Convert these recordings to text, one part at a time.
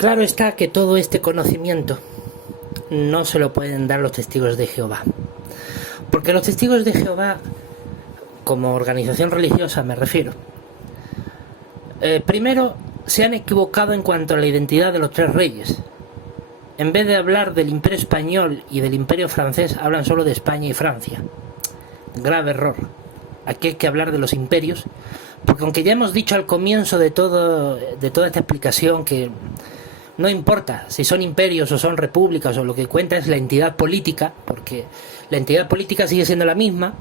Claro está que todo este conocimiento no se lo pueden dar los testigos de Jehová. Porque los testigos de Jehová, como organización religiosa me refiero, primero se han equivocado en cuanto a la identidad de los tres reyes. En vez de hablar del Imperio Español y del Imperio Francés, hablan solo de España y Francia. Grave error. Aquí hay que hablar de los imperios, porque aunque ya hemos dicho al comienzo de toda esta explicación que no importa si son imperios o son repúblicas, o lo que cuenta es la entidad política, porque la entidad política sigue siendo la misma,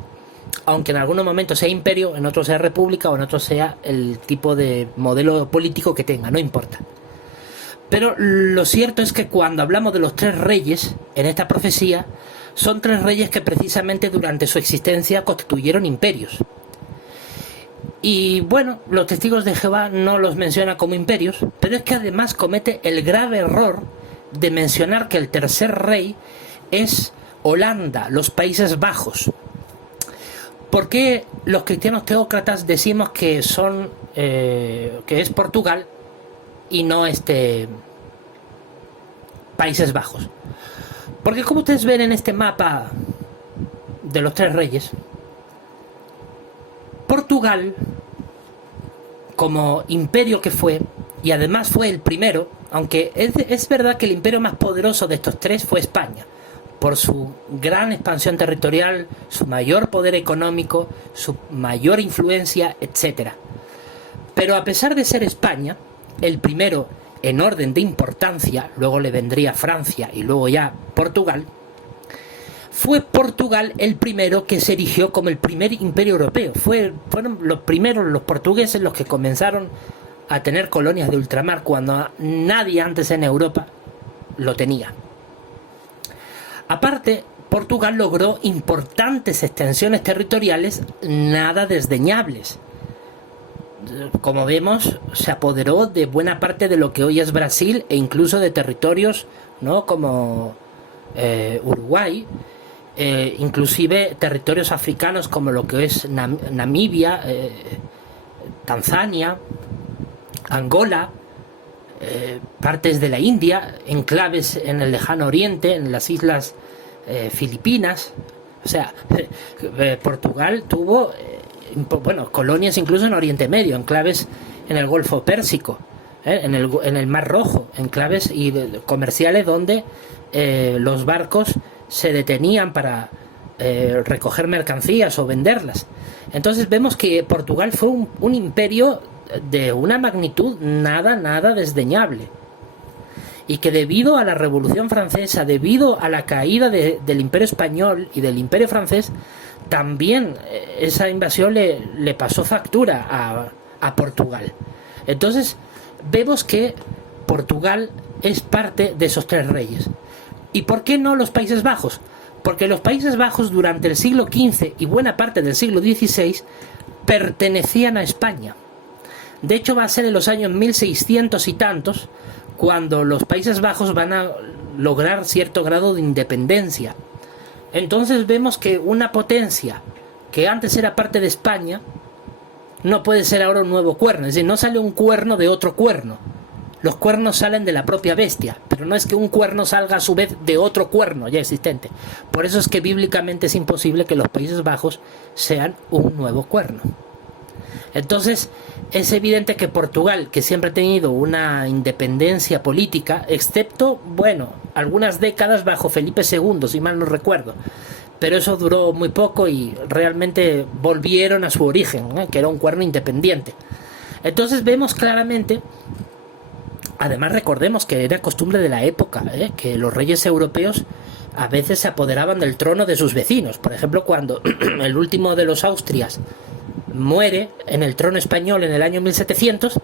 aunque en algunos momentos sea imperio, en otros sea república o en otros sea el tipo de modelo político que tenga, no importa. Pero lo cierto es que cuando hablamos de los tres reyes en esta profecía, son tres reyes que precisamente durante su existencia constituyeron imperios. Y bueno, los testigos de Jehová no los menciona como imperios, pero es que además comete el grave error de mencionar que el tercer rey es Holanda, los Países Bajos. ¿Por qué los cristianos teócratas decimos que es Portugal y no Países Bajos? Porque como ustedes ven en este mapa de los tres reyes, Portugal, como imperio que fue, y además fue el primero, aunque es verdad que el imperio más poderoso de estos tres fue España, por su gran expansión territorial, su mayor poder económico, su mayor influencia, etc. Pero a pesar de ser España, el primero en orden de importancia, luego le vendría Francia y luego ya Portugal, fue Portugal el primero que se erigió como el primer imperio europeo. Fueron los primeros, los portugueses, los que comenzaron a tener colonias de ultramar cuando nadie antes en Europa lo tenía. Aparte, Portugal logró importantes extensiones territoriales nada desdeñables. Como vemos, se apoderó de buena parte de lo que hoy es Brasil e incluso de territorios, ¿no?, como Uruguay, inclusive territorios africanos como lo que es Namibia, Tanzania, Angola, partes de la India, enclaves en el lejano oriente, en las islas Filipinas. O sea, Portugal tuvo colonias incluso en Oriente Medio, enclaves en el Golfo Pérsico, en el Mar Rojo, enclaves comerciales donde los barcos se detenían para recoger mercancías o venderlas. Entonces vemos que Portugal fue un imperio de una magnitud nada desdeñable, y que debido a la Revolución Francesa, debido a la caída del Imperio Español y del Imperio Francés, también esa invasión le pasó factura a Portugal. Entonces vemos que Portugal es parte de esos tres reyes. ¿Y por qué no los Países Bajos? Porque los Países Bajos durante el siglo XV y buena parte del siglo XVI pertenecían a España. De hecho, va a ser en los años 1600 y tantos cuando los Países Bajos van a lograr cierto grado de independencia. Entonces vemos que una potencia que antes era parte de España no puede ser ahora un nuevo cuerno. Es decir, no sale un cuerno de otro cuerno. Los cuernos salen de la propia bestia, pero no es que un cuerno salga a su vez de otro cuerno ya existente. Por eso es que bíblicamente es imposible que los Países Bajos sean un nuevo cuerno. Entonces es evidente que Portugal, que siempre ha tenido una independencia política, excepto, algunas décadas bajo Felipe II, si mal no recuerdo, pero eso duró muy poco y realmente volvieron a su origen, que era un cuerno independiente. Entonces vemos claramente, además recordemos que era costumbre de la época, que los reyes europeos a veces se apoderaban del trono de sus vecinos. Por ejemplo, cuando el último de los Austrias muere en el trono español en el año 1700,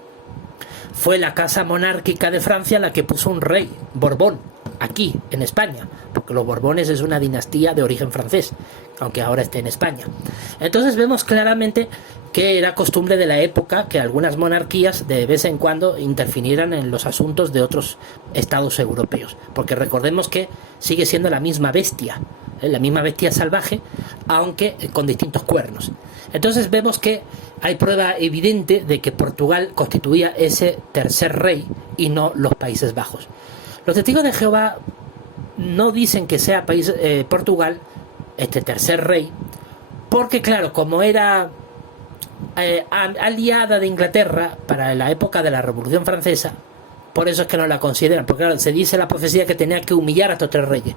fue la casa monárquica de Francia la que puso un rey, Borbón, aquí, en España, porque los Borbones es una dinastía de origen francés, aunque ahora esté en España. Entonces vemos claramente que era costumbre de la época que algunas monarquías de vez en cuando interfinieran en los asuntos de otros estados europeos, porque recordemos que sigue siendo la misma bestia, la misma bestia salvaje, aunque con distintos cuernos. Entonces vemos que hay prueba evidente de que Portugal constituía ese tercer rey y no los Países Bajos. Los testigos de Jehová no dicen que sea Portugal este tercer rey, porque claro, como era aliada de Inglaterra para la época de la Revolución Francesa, por eso es que no la consideran, porque claro, se dice en la profecía que tenía que humillar a estos tres reyes,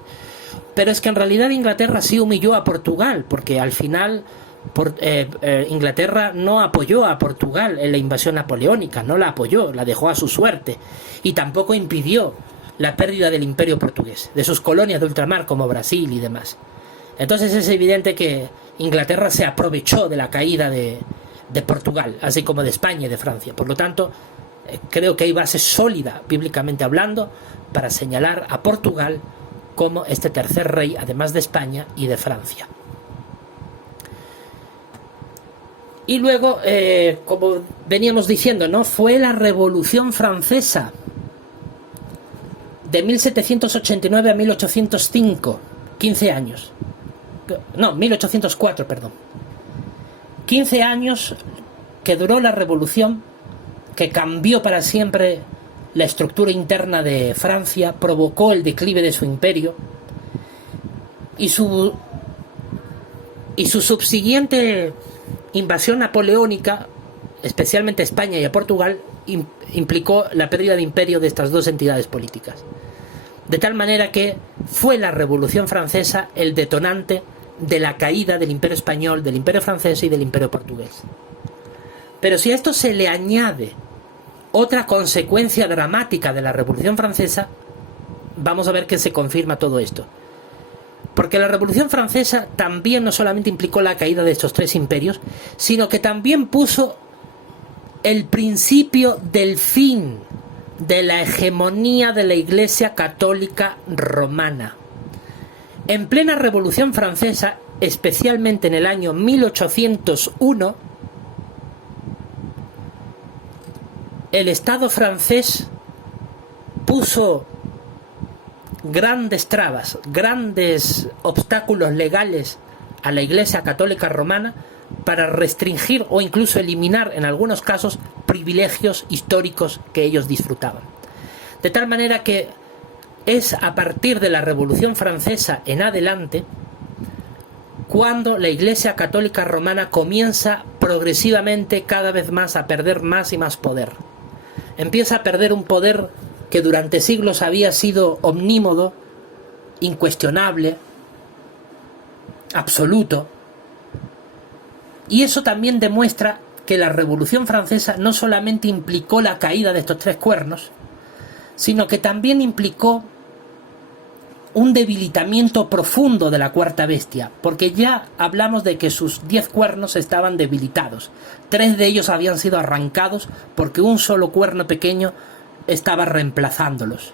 pero es que en realidad Inglaterra sí humilló a Portugal, porque al final Inglaterra no apoyó a Portugal en la invasión napoleónica, no la apoyó, la dejó a su suerte, y tampoco impidió la pérdida del imperio portugués, de sus colonias de ultramar como Brasil y demás. Entonces es evidente que Inglaterra se aprovechó de la caída de Portugal, así como de España y de Francia. Por lo tanto, creo que hay base sólida, bíblicamente hablando, para señalar a Portugal como este tercer rey, además de España y de Francia. Y luego, como veníamos diciendo, ¿no?, fue la Revolución Francesa de 1789 a 1805, 15 años. No, 1804, perdón. 15 años que duró la revolución, que cambió para siempre la estructura interna de Francia, provocó el declive de su imperio y su subsiguiente invasión napoleónica, especialmente a España y a Portugal, implicó la pérdida de imperio de estas dos entidades políticas. De tal manera que fue la Revolución Francesa el detonante de la caída del Imperio Español, del Imperio Francés y del Imperio Portugués. Pero si a esto se le añade otra consecuencia dramática de la Revolución Francesa, vamos a ver que se confirma todo esto. Porque la Revolución Francesa también no solamente implicó la caída de estos tres imperios, sino que también puso el principio del fin de la hegemonía de la Iglesia Católica Romana. En plena Revolución Francesa, especialmente en el año 1801, el Estado francés puso grandes trabas, grandes obstáculos legales a la Iglesia Católica Romana para restringir o incluso eliminar en algunos casos privilegios históricos que ellos disfrutaban. De tal manera que es a partir de la Revolución Francesa en adelante cuando la Iglesia Católica Romana comienza progresivamente cada vez más a perder más y más poder. Empieza a perder un poder que durante siglos había sido omnímodo, incuestionable, absoluto. Y eso también demuestra que la Revolución Francesa no solamente implicó la caída de estos tres cuernos, sino que también implicó un debilitamiento profundo de la cuarta bestia, porque ya hablamos de que sus 10 cuernos estaban debilitados. 3 de ellos habían sido arrancados porque un solo cuerno pequeño estaba reemplazándolos.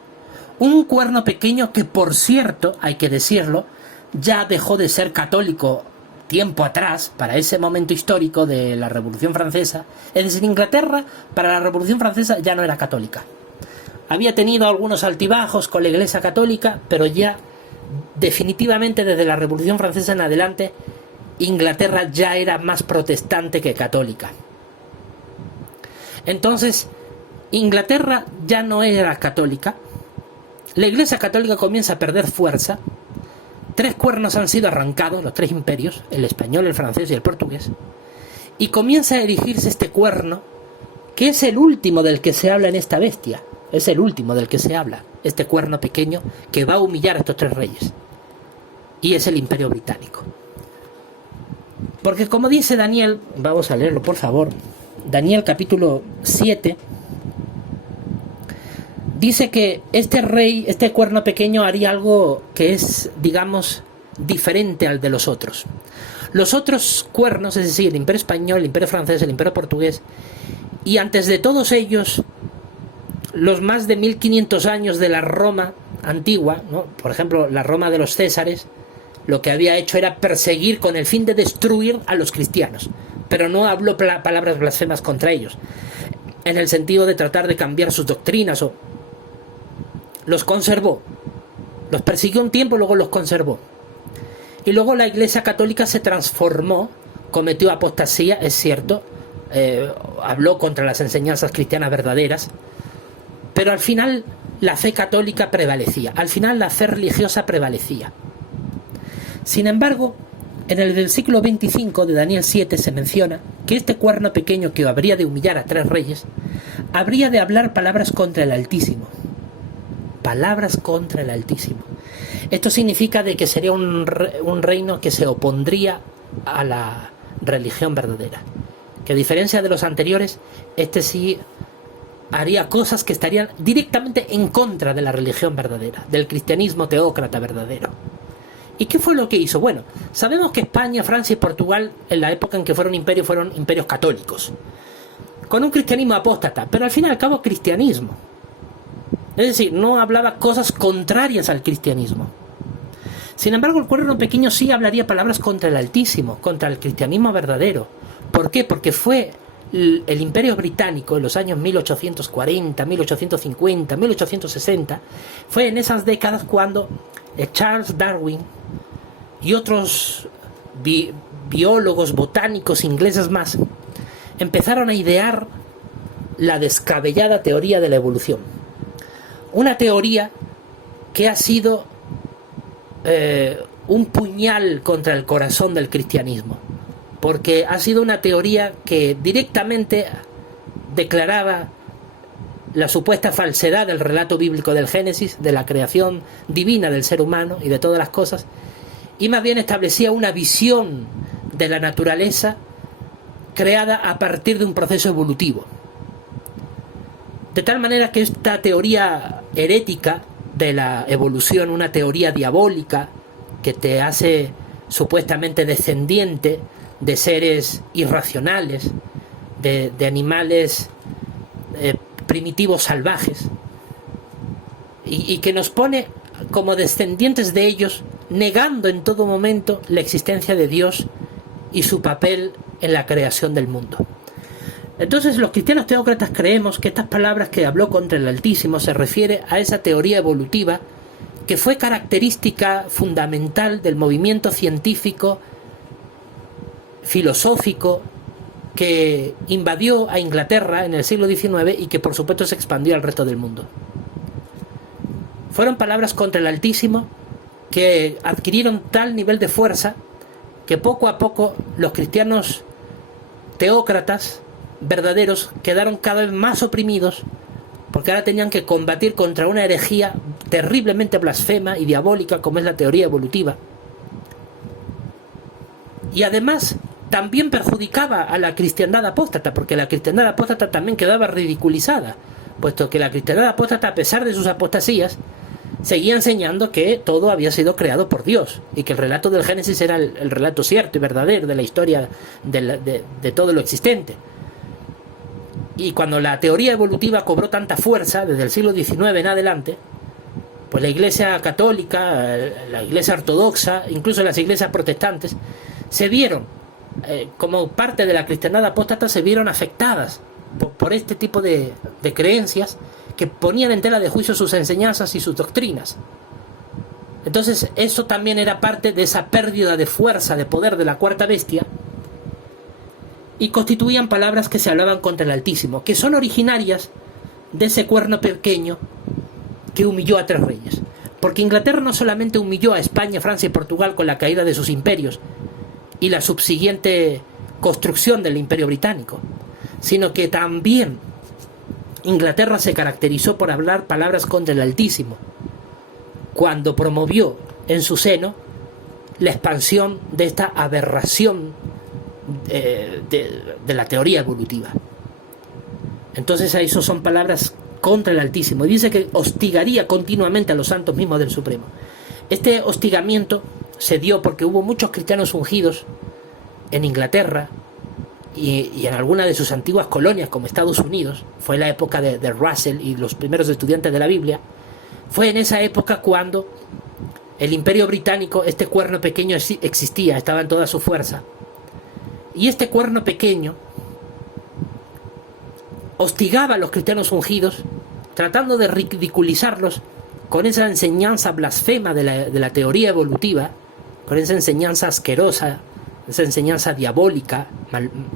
Un cuerno pequeño que, por cierto, hay que decirlo, ya dejó de ser católico tiempo atrás, para ese momento histórico de la Revolución Francesa. Es decir, Inglaterra para la Revolución Francesa ya no era católica. Había tenido algunos altibajos con la Iglesia Católica, pero ya definitivamente desde la Revolución Francesa en adelante Inglaterra ya era más protestante que católica. Entonces Inglaterra ya no era católica, la Iglesia Católica comienza a perder fuerza, 3 cuernos han sido arrancados, los 3 imperios, el español, el francés y el portugués, y comienza a erigirse este cuerno, que es el último del que se habla en esta bestia, es el último del que se habla, este cuerno pequeño que va a humillar a estos 3 reyes, y es el Imperio Británico. Porque como dice Daniel, vamos a leerlo por favor, Daniel capítulo 7, dice que este rey, este cuerno pequeño haría algo que es, digamos, diferente al de los otros. Los otros cuernos, es decir, el Imperio Español, el Imperio Francés, el Imperio Portugués, y antes de todos ellos, los más de 1500 años de la Roma antigua, ¿no? Por ejemplo, la Roma de los Césares, lo que había hecho era perseguir con el fin de destruir a los cristianos, pero no habló palabras blasfemas contra ellos, en el sentido de tratar de cambiar sus doctrinas. O los conservó, los persiguió un tiempo, luego los conservó. Y luego la Iglesia Católica se transformó, cometió apostasía, es cierto, habló contra las enseñanzas cristianas verdaderas, pero al final la fe católica prevalecía, al final la fe religiosa prevalecía. Sin embargo, en el versículo 25 de Daniel 7 se menciona que este cuerno pequeño que habría de humillar a 3 reyes, habría de hablar palabras contra el Altísimo. Palabras contra el Altísimo. Esto significa de que sería un reino que se opondría a la religión verdadera. Que a diferencia de los anteriores, este sí haría cosas que estarían directamente en contra de la religión verdadera, del cristianismo teócrata verdadero. ¿Y qué fue lo que hizo? Bueno, sabemos que España, Francia y Portugal, en la época en que fueron imperios católicos, con un cristianismo apóstata, pero al fin y al cabo cristianismo. Es decir, no hablaba cosas contrarias al cristianismo. Sin embargo, el cuerno pequeño sí hablaría palabras contra el Altísimo, contra el cristianismo verdadero. ¿Por qué? Porque fue el Imperio Británico en los años 1840, 1850, 1860, fue en esas décadas cuando Charles Darwin y otros biólogos, botánicos ingleses más empezaron a idear la descabellada teoría de la evolución. Una teoría que ha sido un puñal contra el corazón del cristianismo, porque ha sido una teoría que directamente declaraba la supuesta falsedad del relato bíblico del Génesis, de la creación divina del ser humano y de todas las cosas, y más bien establecía una visión de la naturaleza creada a partir de un proceso evolutivo. De tal manera que esta teoría herética de la evolución, una teoría diabólica que te hace supuestamente descendiente de seres irracionales, de animales primitivos salvajes, y que nos pone como descendientes de ellos, negando en todo momento la existencia de Dios y su papel en la creación del mundo. Entonces los cristianos teócratas creemos que estas palabras que habló contra el Altísimo se refiere a esa teoría evolutiva que fue característica fundamental del movimiento científico, filosófico, que invadió a Inglaterra en el siglo XIX y que por supuesto se expandió al resto del mundo. Fueron palabras contra el Altísimo que adquirieron tal nivel de fuerza que poco a poco los cristianos teócratas verdaderos quedaron cada vez más oprimidos, porque ahora tenían que combatir contra una herejía terriblemente blasfema y diabólica como es la teoría evolutiva. Y además también perjudicaba a la cristiandad apóstata, porque la cristiandad apóstata también quedaba ridiculizada, puesto que la cristiandad apóstata, a pesar de sus apostasías, seguía enseñando que todo había sido creado por Dios y que el relato del Génesis era el relato cierto y verdadero de la historia de todo lo existente. Y cuando la teoría evolutiva cobró tanta fuerza desde el siglo XIX en adelante, pues la Iglesia católica, la Iglesia ortodoxa, incluso las iglesias protestantes, se vieron, como parte de la cristiandad apóstata, se vieron afectadas por este tipo de creencias que ponían en tela de juicio sus enseñanzas y sus doctrinas. Entonces eso también era parte de esa pérdida de fuerza, de poder de la cuarta bestia, y constituían palabras que se hablaban contra el Altísimo, que son originarias de ese cuerno pequeño que humilló a 3 reyes. Porque Inglaterra no solamente humilló a España, Francia y Portugal con la caída de sus imperios y la subsiguiente construcción del Imperio Británico, sino que también Inglaterra se caracterizó por hablar palabras contra el Altísimo cuando promovió en su seno la expansión de esta aberración de la teoría evolutiva. Entonces eso son palabras contra el Altísimo, y dice que hostigaría continuamente a los santos mismos del Supremo. Este hostigamiento se dio porque hubo muchos cristianos ungidos en Inglaterra y en alguna de sus antiguas colonias como Estados Unidos. Fue la época de Russell y los primeros estudiantes de la Biblia. Fue en esa época cuando el Imperio Británico, este cuerno pequeño, existía, estaba en toda su fuerza. Y este cuerno pequeño hostigaba a los cristianos ungidos, tratando de ridiculizarlos con esa enseñanza blasfema de la teoría evolutiva, con esa enseñanza asquerosa, esa enseñanza diabólica,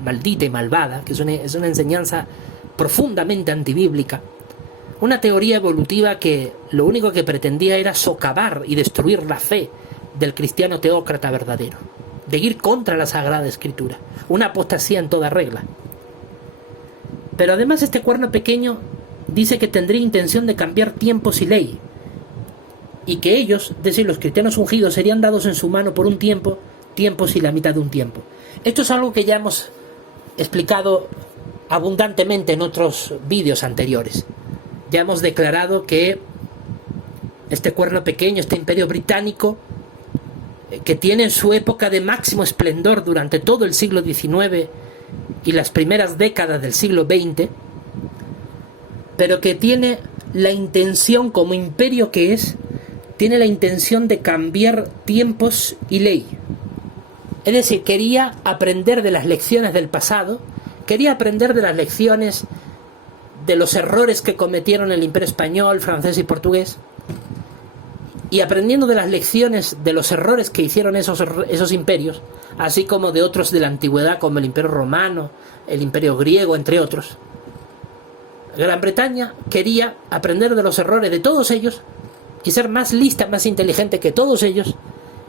maldita y malvada, que es una enseñanza profundamente antibíblica. Una teoría evolutiva que lo único que pretendía era socavar y destruir la fe del cristiano teócrata verdadero, de ir contra la Sagrada Escritura, una apostasía en toda regla. Pero además este cuerno pequeño dice que tendría intención de cambiar tiempos y ley, y que ellos, es decir, los cristianos ungidos, serían dados en su mano por un tiempo, tiempos y la mitad de un tiempo. Esto es algo que ya hemos explicado abundantemente en otros vídeos anteriores. Ya hemos declarado que este cuerno pequeño, este imperio británico, que tiene su época de máximo esplendor durante todo el siglo XIX y las primeras décadas del siglo XX, pero que tiene la intención, como imperio que es, tiene la intención de cambiar tiempos y ley. Es decir, quería aprender de las lecciones del pasado, quería aprender de las lecciones de los errores que cometieron el Imperio Español, francés y portugués, y aprendiendo de las lecciones de los errores que hicieron esos imperios, así como de otros de la antigüedad como el Imperio Romano, el Imperio Griego, entre otros. Gran Bretaña quería aprender de los errores de todos ellos y ser más lista, más inteligente que todos ellos,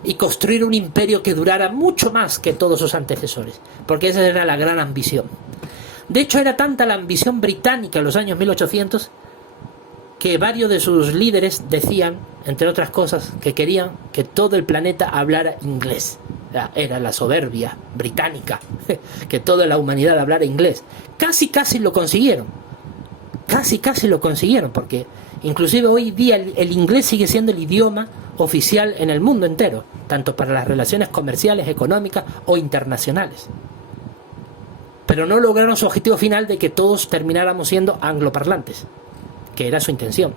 y construir un imperio que durara mucho más que todos sus antecesores, porque esa era la gran ambición. De hecho, era tanta la ambición británica en los años 1800 que varios de sus líderes decían, entre otras cosas, que querían que todo el planeta hablara inglés. Era la soberbia británica, que toda la humanidad hablara inglés. Casi lo consiguieron. Casi lo consiguieron, porque inclusive hoy día el inglés sigue siendo el idioma oficial en el mundo entero, tanto para las relaciones comerciales, económicas o internacionales. Pero no lograron su objetivo final de que todos termináramos siendo angloparlantes, que era su intención.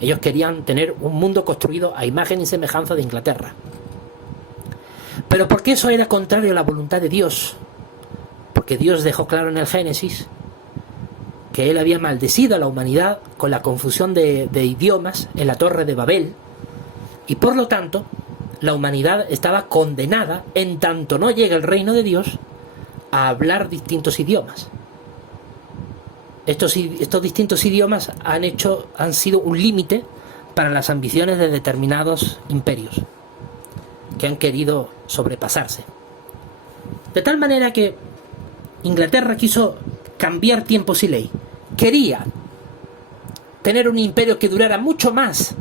Ellos querían tener un mundo construido a imagen y semejanza de Inglaterra. Pero porque eso era contrario a la voluntad de Dios, porque Dios dejó claro en el Génesis que Él había maldecido a la humanidad con la confusión de idiomas en la Torre de Babel, y por lo tanto la humanidad estaba condenada, en tanto no llegue el reino de Dios, a hablar distintos idiomas. Estos distintos idiomas han sido un límite para las ambiciones de determinados imperios que han querido sobrepasarse. De tal manera que Inglaterra quiso cambiar tiempos y ley. Quería tener un imperio que durara mucho más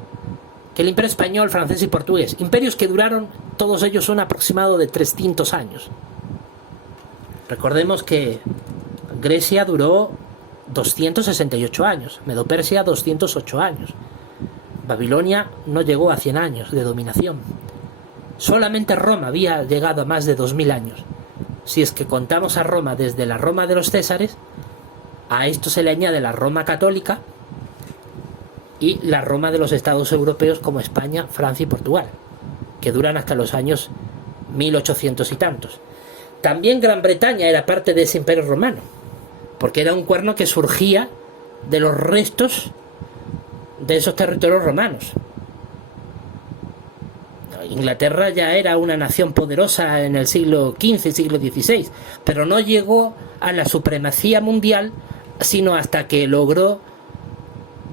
que el Imperio Español, francés y portugués. Imperios que duraron, todos ellos, un aproximado de 300 años. Recordemos que Grecia duró 268 años, Medo-Persia 208 años, Babilonia no llegó a 100 años de dominación. Solamente Roma había llegado a más de 2000 años. Si es que contamos a Roma desde la Roma de los Césares, a esto se le añade la Roma católica y la Roma de los estados europeos como España, Francia y Portugal, que duran hasta los años 1800 y tantos. También Gran Bretaña era parte de ese imperio romano, porque era un cuerno que surgía de los restos de esos territorios romanos. Inglaterra ya era una nación poderosa en el siglo XV y siglo XVI, pero no llegó a la supremacía mundial sino hasta que logró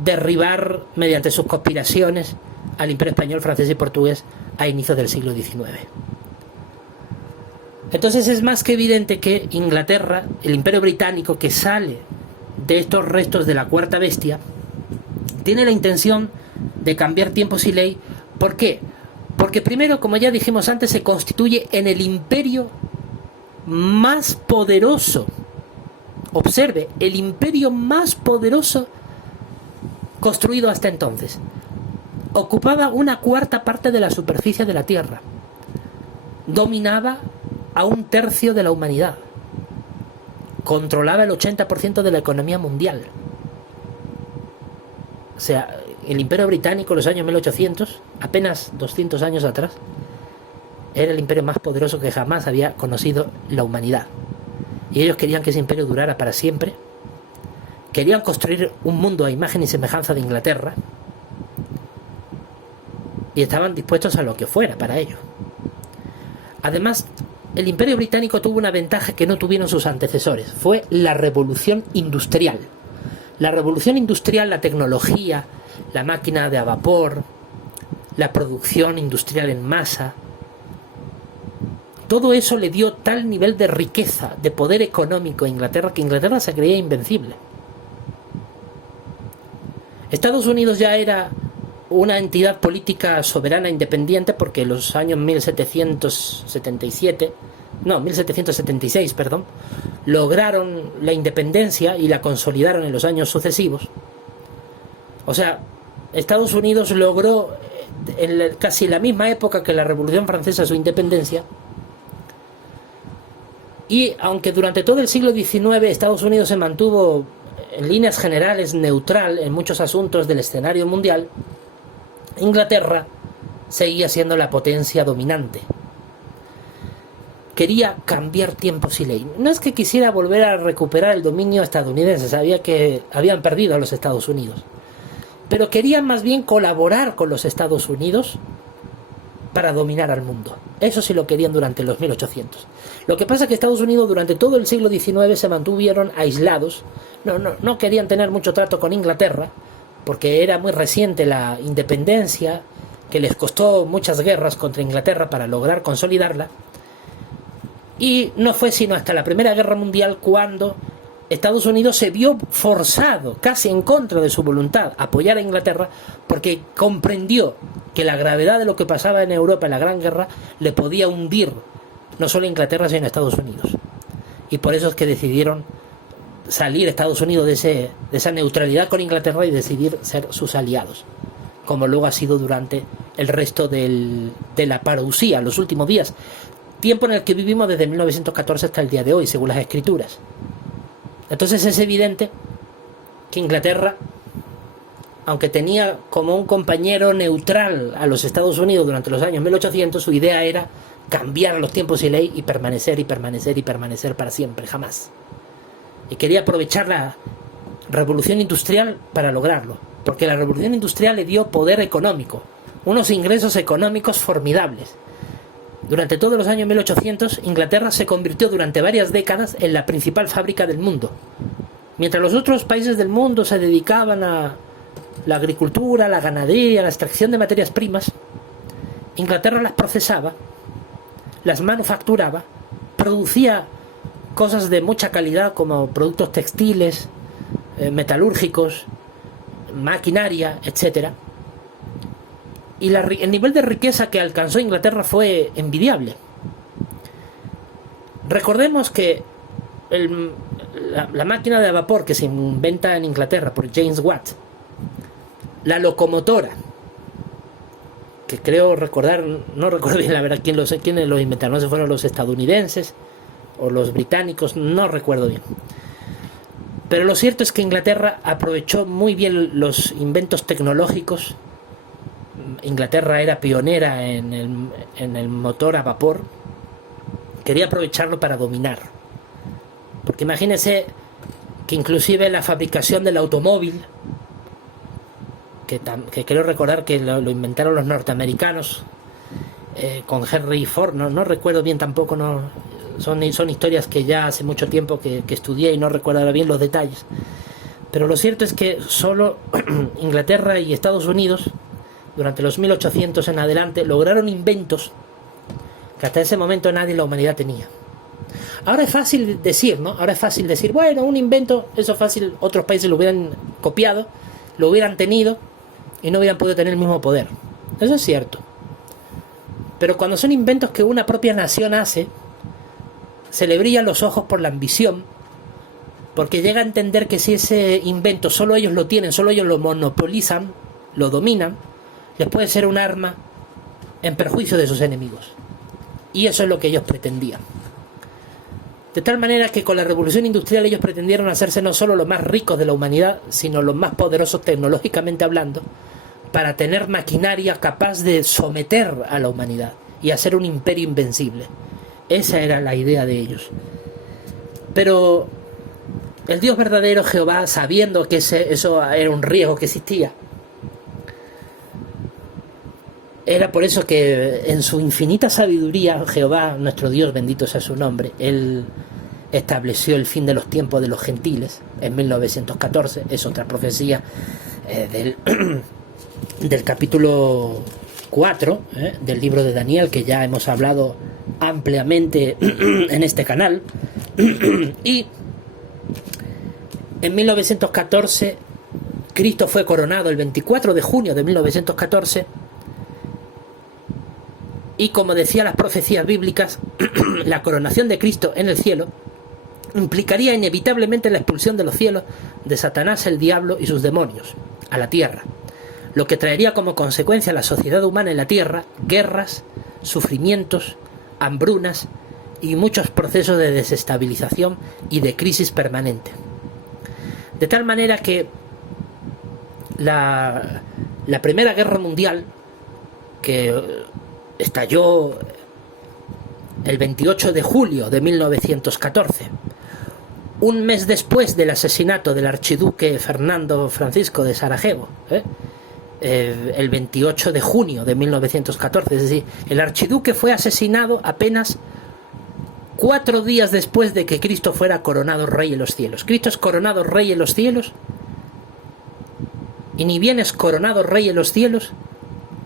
derribar mediante sus conspiraciones al Imperio Español, francés y portugués a inicios del siglo XIX. Entonces es más que evidente que Inglaterra, el Imperio Británico, que sale de estos restos de la Cuarta Bestia, tiene la intención de cambiar tiempos y ley. ¿Por qué? Porque primero, como ya dijimos antes, se constituye en el imperio más poderoso. Observe, el imperio más poderoso construido hasta entonces. Ocupaba una cuarta parte de la superficie de la Tierra. Dominaba a un tercio de la humanidad. Controlaba el 80% de la economía mundial. O sea, el Imperio Británico en los años 1800, apenas 200 años atrás, era el imperio más poderoso que jamás había conocido la humanidad. y ellos querían que ese imperio durara para siempre. Querían construir un mundo a imagen y semejanza de Inglaterra y estaban dispuestos a lo que fuera para ello. Además, el Imperio Británico tuvo una ventaja que no tuvieron sus antecesores, fue la revolución industrial. La revolución industrial, la tecnología, la máquina de a vapor, la producción industrial en masa, todo eso le dio tal nivel de riqueza, de poder económico a Inglaterra, que Inglaterra se creía invencible. Estados Unidos ya era una entidad política soberana independiente porque en los años 1776, lograron la independencia y la consolidaron en los años sucesivos. O sea, Estados Unidos logró en casi la misma época que la Revolución Francesa su independencia, y aunque durante todo el siglo XIX Estados Unidos se mantuvo en líneas generales neutral en muchos asuntos del escenario mundial, Inglaterra seguía siendo la potencia dominante. Quería cambiar tiempos y ley. No es que quisiera volver a recuperar el dominio estadounidense, sabía que habían perdido a los Estados Unidos, pero querían más bien colaborar con los Estados Unidos para dominar al mundo. Eso sí lo querían durante los 1800. Lo que pasa es que Estados Unidos durante todo el siglo XIX se mantuvieron aislados, no querían tener mucho trato con Inglaterra, porque era muy reciente la independencia, que les costó muchas guerras contra Inglaterra para lograr consolidarla, y no fue sino hasta la Primera Guerra Mundial cuando Estados Unidos se vio forzado, casi en contra de su voluntad, a apoyar a Inglaterra, porque comprendió que la gravedad de lo que pasaba en Europa en la Gran Guerra le podía hundir no solo a Inglaterra sino a Estados Unidos. Y por eso es que decidieron salir Estados Unidos de esa neutralidad con Inglaterra y decidir ser sus aliados, como luego ha sido durante el resto de la parucía, los últimos días, tiempo en el que vivimos desde 1914 hasta el día de hoy, según las escrituras. Entonces es evidente que Inglaterra, aunque tenía como un compañero neutral a los Estados Unidos durante los años 1800, su idea era cambiar los tiempos y ley y permanecer para siempre, jamás. Y quería aprovechar la revolución industrial para lograrlo, porque la revolución industrial le dio poder económico, unos ingresos económicos formidables. Durante todos los años 1800, Inglaterra se convirtió durante varias décadas en la principal fábrica del mundo. Mientras los otros países del mundo se dedicaban a la agricultura, la ganadería, la extracción de materias primas, Inglaterra las procesaba, las manufacturaba, producía cosas de mucha calidad como productos textiles, metalúrgicos, maquinaria, etcétera. Y el nivel de riqueza que alcanzó Inglaterra fue envidiable. Recordemos que la máquina de vapor que se inventa en Inglaterra por James Watt, la locomotora, que creo recordar, no recuerdo bien la verdad quiénes lo inventaron, no sé si fueron los estadounidenses o los británicos, no recuerdo bien. Pero lo cierto es que Inglaterra aprovechó muy bien los inventos tecnológicos. Inglaterra era pionera en el motor a vapor, quería aprovecharlo para dominar, porque imagínense que inclusive la fabricación del automóvil, que creo recordar que lo inventaron los norteamericanos, con Henry Ford, no recuerdo bien tampoco, son historias que ya hace mucho tiempo que estudié y no recuerdo ahora bien los detalles, pero lo cierto es que solo Inglaterra y Estados Unidos durante los 1800 en adelante lograron inventos que hasta ese momento nadie en la humanidad tenía. Ahora es fácil decir, ¿no? Ahora es fácil decir, bueno, un invento, eso es fácil, otros países lo hubieran copiado, lo hubieran tenido y no hubieran podido tener el mismo poder. Eso es cierto. Pero cuando son inventos que una propia nación hace, se le brillan los ojos por la ambición, porque llega a entender que si ese invento solo ellos lo tienen, solo ellos lo monopolizan, lo dominan, les puede ser un arma en perjuicio de sus enemigos. Y eso es lo que ellos pretendían. De tal manera que con la revolución industrial ellos pretendieron hacerse no solo los más ricos de la humanidad, sino los más poderosos tecnológicamente hablando, para tener maquinaria capaz de someter a la humanidad y hacer un imperio invencible. Esa era la idea de ellos. Pero el Dios verdadero, Jehová, sabiendo que eso era un riesgo que existía, era por eso que en su infinita sabiduría, Jehová, nuestro Dios, bendito sea su nombre, Él estableció el fin de los tiempos de los gentiles en 1914. Es otra profecía del capítulo 4 del libro de Daniel, que ya hemos hablado ampliamente en este canal. Y en 1914 Cristo fue coronado el 24 de junio de 1914, y como decían las profecías bíblicas, la coronación de Cristo en el cielo implicaría inevitablemente la expulsión de los cielos de Satanás, el diablo y sus demonios a la tierra, lo que traería como consecuencia a la sociedad humana en la tierra guerras, sufrimientos, hambrunas y muchos procesos de desestabilización y de crisis permanente. De tal manera que la Primera Guerra Mundial, que estalló el 28 de julio de 1914, un mes después del asesinato del archiduque Fernando Francisco de Sarajevo, el 28 de junio de 1914, es decir, el archiduque fue asesinado apenas 4 días después de que Cristo fuera coronado rey en los cielos. Cristo es coronado rey en los cielos, y ni bien es coronado rey en los cielos,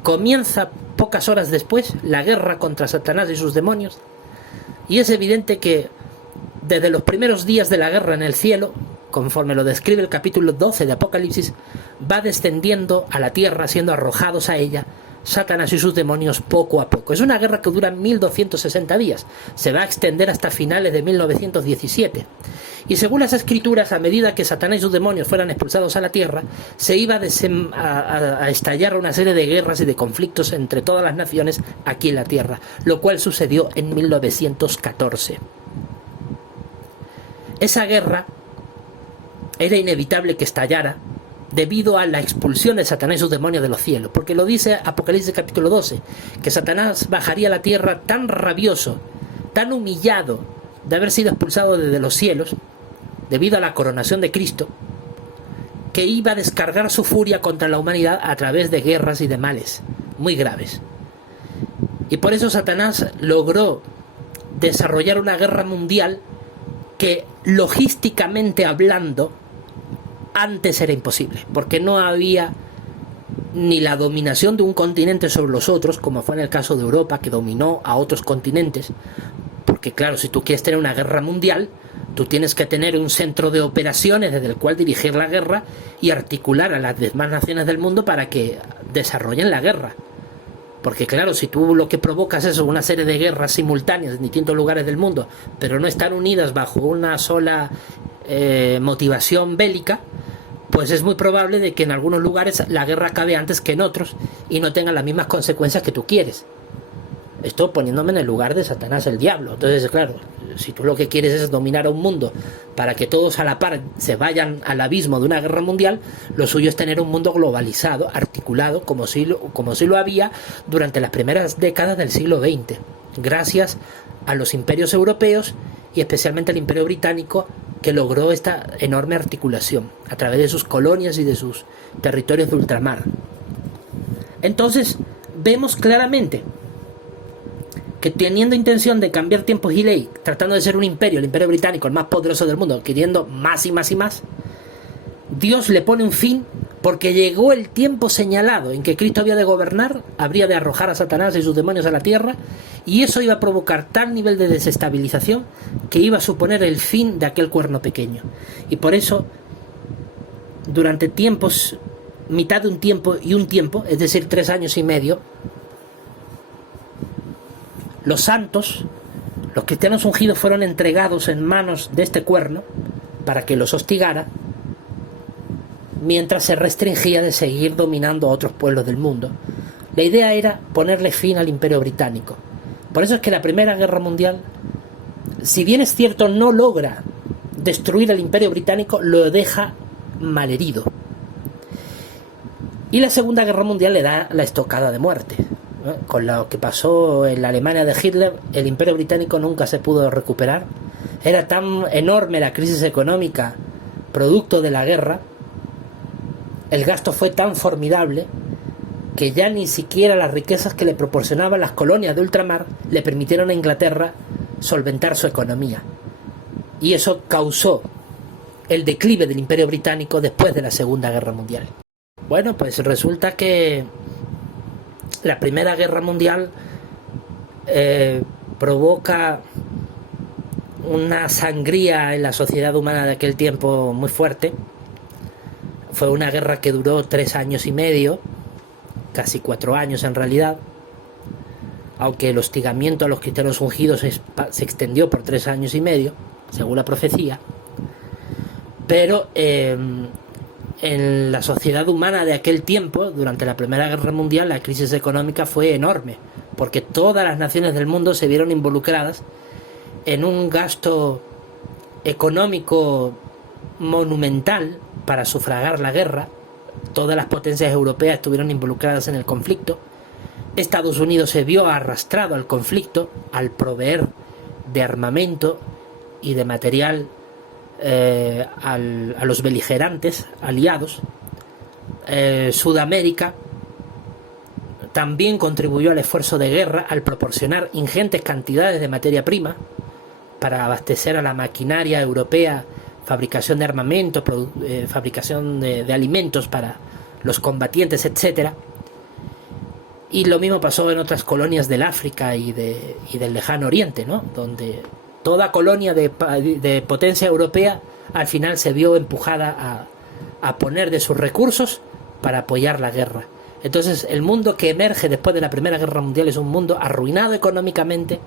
comienza pocas horas después la guerra contra Satanás y sus demonios. Y es evidente que desde los primeros días de la guerra en el cielo, conforme lo describe el capítulo 12 de Apocalipsis, va descendiendo a la tierra, siendo arrojados a ella Satanás y sus demonios poco a poco. Es una guerra que dura 1260 días, se va a extender hasta finales de 1917. Y según las escrituras, a medida que Satanás y sus demonios fueran expulsados a la tierra, se iba a estallar una serie de guerras y de conflictos entre todas las naciones aquí en la tierra, lo cual sucedió en 1914. Esa guerra era inevitable que estallara debido a la expulsión de Satanás y sus demonios de los cielos, porque lo dice Apocalipsis capítulo 12, que Satanás bajaría a la tierra tan rabioso, tan humillado de haber sido expulsado desde los cielos, debido a la coronación de Cristo, que iba a descargar su furia contra la humanidad a través de guerras y de males muy graves. Y por eso Satanás logró desarrollar una guerra mundial que, logísticamente hablando, antes era imposible, porque no había ni la dominación de un continente sobre los otros, como fue en el caso de Europa, que dominó a otros continentes. Porque claro, si tú quieres tener una guerra mundial, tú tienes que tener un centro de operaciones desde el cual dirigir la guerra y articular a las demás naciones del mundo para que desarrollen la guerra. Porque claro, si tú lo que provocas es una serie de guerras simultáneas en distintos lugares del mundo, pero no están unidas bajo una sola motivación bélica, pues es muy probable de que en algunos lugares la guerra acabe antes que en otros y no tenga las mismas consecuencias que tú quieres. Esto poniéndome en el lugar de Satanás, el diablo. Entonces, claro, si tú lo que quieres es dominar a un mundo para que todos a la par se vayan al abismo de una guerra mundial, lo suyo es tener un mundo globalizado, articulado, como si lo había durante las primeras décadas del siglo XX, gracias a los imperios europeos y especialmente al Imperio Británico, que logró esta enorme articulación a través de sus colonias y de sus territorios de ultramar. Entonces, vemos claramente que, teniendo intención de cambiar tiempos y ley, tratando de ser un imperio, el Imperio Británico, el más poderoso del mundo, queriendo más y más y más, Dios le pone un fin, porque llegó el tiempo señalado en que Cristo había de gobernar, habría de arrojar a Satanás y sus demonios a la tierra, y eso iba a provocar tal nivel de desestabilización que iba a suponer el fin de aquel cuerno pequeño. Y por eso, durante tiempos, mitad de un tiempo y un tiempo, es decir, 3 años y medio, los santos, los cristianos ungidos, fueron entregados en manos de este cuerno para que los hostigara, mientras se restringía de seguir dominando a otros pueblos del mundo. La idea era ponerle fin al Imperio Británico. Por eso es que la Primera Guerra Mundial, si bien es cierto, no logra destruir al Imperio Británico, lo deja malherido. Y la Segunda Guerra Mundial le da la estocada de muerte. Con lo que pasó en la Alemania de Hitler, el Imperio Británico nunca se pudo recuperar. Era tan enorme la crisis económica producto de la guerra, el gasto fue tan formidable que ya ni siquiera las riquezas que le proporcionaban las colonias de ultramar le permitieron a Inglaterra solventar su economía. Y eso causó el declive del Imperio Británico después de la Segunda Guerra Mundial. Bueno, pues resulta que la Primera Guerra Mundial provoca una sangría en la sociedad humana de aquel tiempo muy fuerte. Fue una guerra que duró 3 años y medio, casi 4 años en realidad, aunque el hostigamiento a los cristianos ungidos se extendió por 3 años y medio, según la profecía. Pero en la sociedad humana de aquel tiempo, durante la Primera Guerra Mundial, la crisis económica fue enorme, porque todas las naciones del mundo se vieron involucradas en un gasto económico monumental para sufragar la guerra. Todas las potencias europeas estuvieron involucradas en el conflicto. Estados Unidos se vio arrastrado al conflicto al proveer de armamento y de material a los beligerantes aliados. Sudamérica también contribuyó al esfuerzo de guerra al proporcionar ingentes cantidades de materia prima para abastecer a la maquinaria europea, fabricación de armamento, fabricación de alimentos para los combatientes, etc. Y lo mismo pasó en otras colonias del África y del Lejano Oriente, ¿no? Donde toda colonia de potencia europea al final se vio empujada a poner de sus recursos para apoyar la guerra. Entonces el mundo que emerge después de la Primera Guerra Mundial es un mundo arruinado económicamente.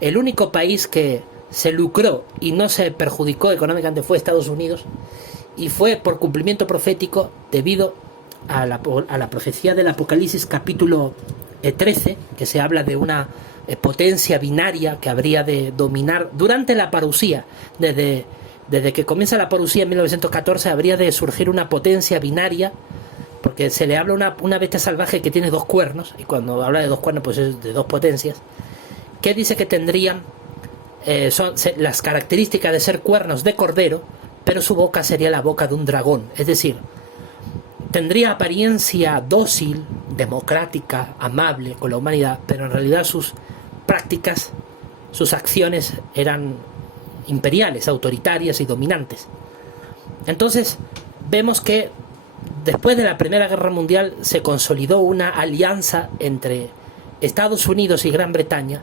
El único país que se lucró y no se perjudicó económicamente fue Estados Unidos, y fue por cumplimiento profético debido a la profecía del Apocalipsis capítulo 13, que se habla de una potencia binaria que habría de dominar durante la parusía. Desde que comienza la parusía en 1914 habría de surgir una potencia binaria, porque se le habla una bestia salvaje que tiene 2 cuernos, y cuando habla de 2 cuernos pues es de 2 potencias, que dice que tendrían son las características de ser cuernos de cordero, pero su boca sería la boca de un dragón. Es decir, tendría apariencia dócil, democrática, amable con la humanidad, pero en realidad sus prácticas, sus acciones eran imperiales, autoritarias y dominantes. Entonces vemos que después de la Primera Guerra Mundial se consolidó una alianza entre Estados Unidos y Gran Bretaña.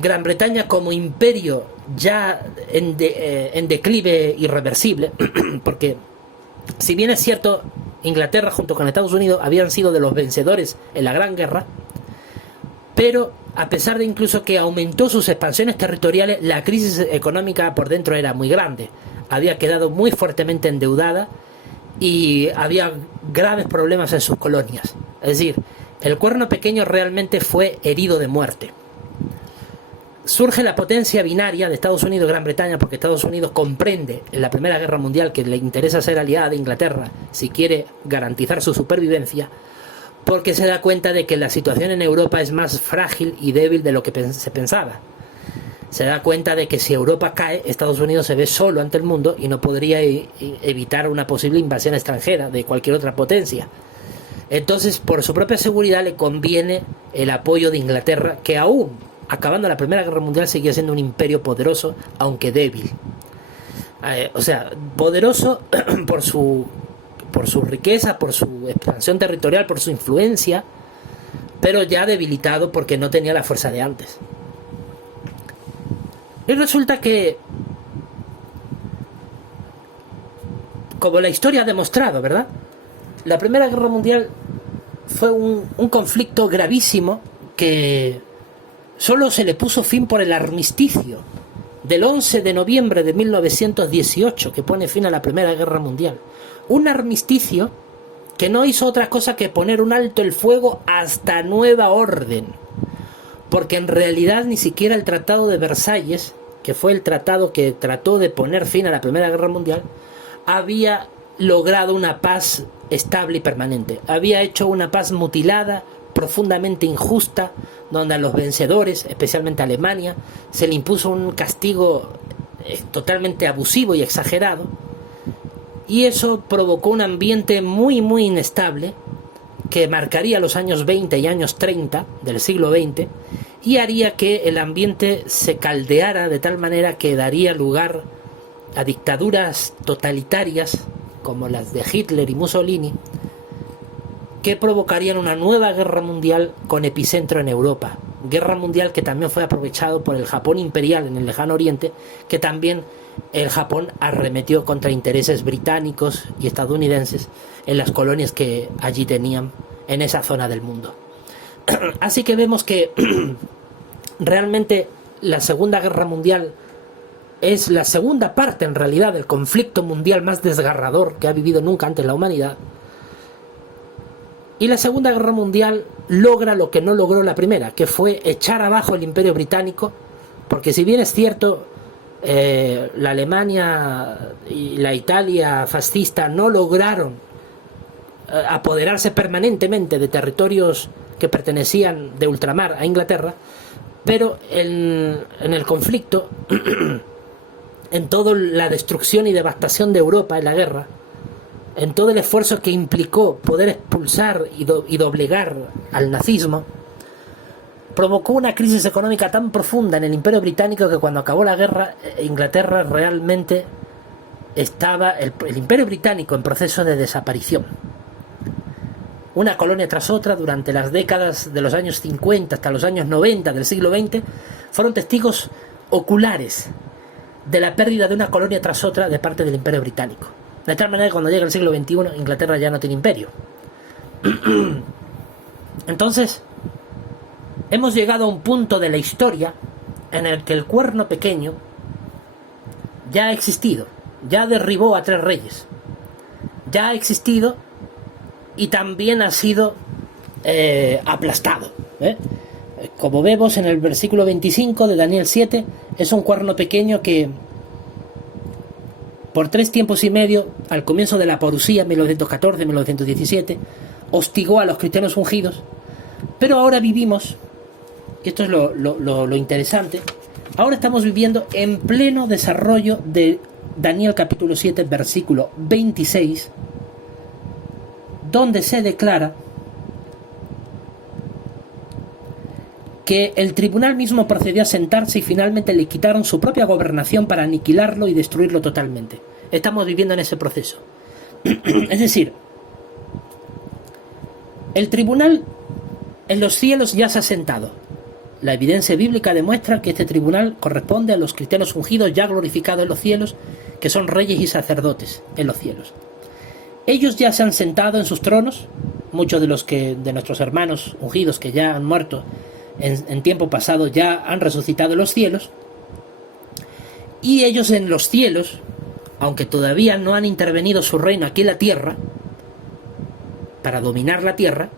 Gran Bretaña como imperio ya en declive irreversible, porque si bien es cierto, Inglaterra junto con Estados Unidos habían sido de los vencedores en la Gran Guerra, pero a pesar de incluso que aumentó sus expansiones territoriales, la crisis económica por dentro era muy grande. Había quedado muy fuertemente endeudada y había graves problemas en sus colonias. Es decir, el cuerno pequeño realmente fue herido de muerte. Surge la potencia binaria de Estados Unidos y Gran Bretaña, porque Estados Unidos comprende en la Primera Guerra Mundial que le interesa ser aliada de Inglaterra si quiere garantizar su supervivencia, porque se da cuenta de que la situación en Europa es más frágil y débil de lo que se pensaba. Se da cuenta de que si Europa cae, Estados Unidos se ve solo ante el mundo y no podría evitar una posible invasión extranjera de cualquier otra potencia. Entonces, por su propia seguridad le conviene el apoyo de Inglaterra, que aún acabando la Primera Guerra Mundial seguía siendo un imperio poderoso, aunque débil. O sea, poderoso por su riqueza, por su expansión territorial, por su influencia, pero ya debilitado porque no tenía la fuerza de antes. Y resulta que, como la historia ha demostrado, ¿verdad?, la Primera Guerra Mundial fue un conflicto gravísimo que solo se le puso fin por el armisticio del 11 de noviembre de 1918, que pone fin a la Primera Guerra Mundial. Un armisticio que no hizo otra cosa que poner un alto el fuego hasta nueva orden, porque en realidad ni siquiera el Tratado de Versalles, que fue el tratado que trató de poner fin a la Primera Guerra Mundial, había logrado una paz estable y permanente. Había hecho una paz mutilada, profundamente injusta, donde a los vencedores, especialmente a Alemania, se le impuso un castigo totalmente abusivo y exagerado, y eso provocó un ambiente muy muy inestable que marcaría los años 20 y años 30 del siglo XX y haría que el ambiente se caldeara de tal manera que daría lugar a dictaduras totalitarias como las de Hitler y Mussolini, que provocarían una nueva guerra mundial con epicentro en Europa. Guerra mundial que también fue aprovechado por el Japón imperial en el lejano oriente, que también el Japón arremetió contra intereses británicos y estadounidenses en las colonias que allí tenían en esa zona del mundo. Así que vemos que realmente la Segunda Guerra Mundial es la segunda parte en realidad del conflicto mundial más desgarrador que ha vivido nunca antes la humanidad. Y la Segunda Guerra Mundial logra lo que no logró la primera, que fue echar abajo el Imperio Británico, porque si bien es cierto, la Alemania y la Italia fascista no lograron apoderarse permanentemente de territorios que pertenecían de ultramar a Inglaterra, pero en el conflicto, en toda la destrucción y devastación de Europa en la guerra, en todo el esfuerzo que implicó poder expulsar y doblegar al nazismo, provocó una crisis económica tan profunda en el Imperio Británico que cuando acabó la guerra, Inglaterra realmente estaba, el Imperio Británico, en proceso de desaparición. Una colonia tras otra, durante las décadas de los años 50 hasta los años 90 del siglo XX, fueron testigos oculares de la pérdida de una colonia tras otra de parte del Imperio Británico. De tal manera que cuando llega el siglo XXI, Inglaterra ya no tiene imperio. Entonces, hemos llegado a un punto de la historia en el que el cuerno pequeño ya ha existido, ya derribó a 3 reyes, ya ha existido y también ha sido aplastado. Como vemos en el versículo 25 de Daniel 7, es un cuerno pequeño que por 3 tiempos y medio, al comienzo de la parusía, 1914-1917, hostigó a los cristianos ungidos, pero ahora vivimos, y esto es lo interesante, ahora estamos viviendo en pleno desarrollo de Daniel capítulo 7, versículo 26, donde se declara que el tribunal mismo procedió a sentarse y finalmente le quitaron su propia gobernación para aniquilarlo y destruirlo totalmente. Estamos viviendo en ese proceso. Es decir, el tribunal en los cielos ya se ha sentado. La evidencia bíblica demuestra que este tribunal corresponde a los cristianos ungidos ya glorificados en los cielos, que son reyes y sacerdotes en los cielos. Ellos ya se han sentado en sus tronos, muchos de nuestros hermanos ungidos que ya han muerto en tiempo pasado ya han resucitado en los cielos, y ellos en los cielos, aunque todavía no han intervenido su reino aquí en la tierra para dominar la tierra,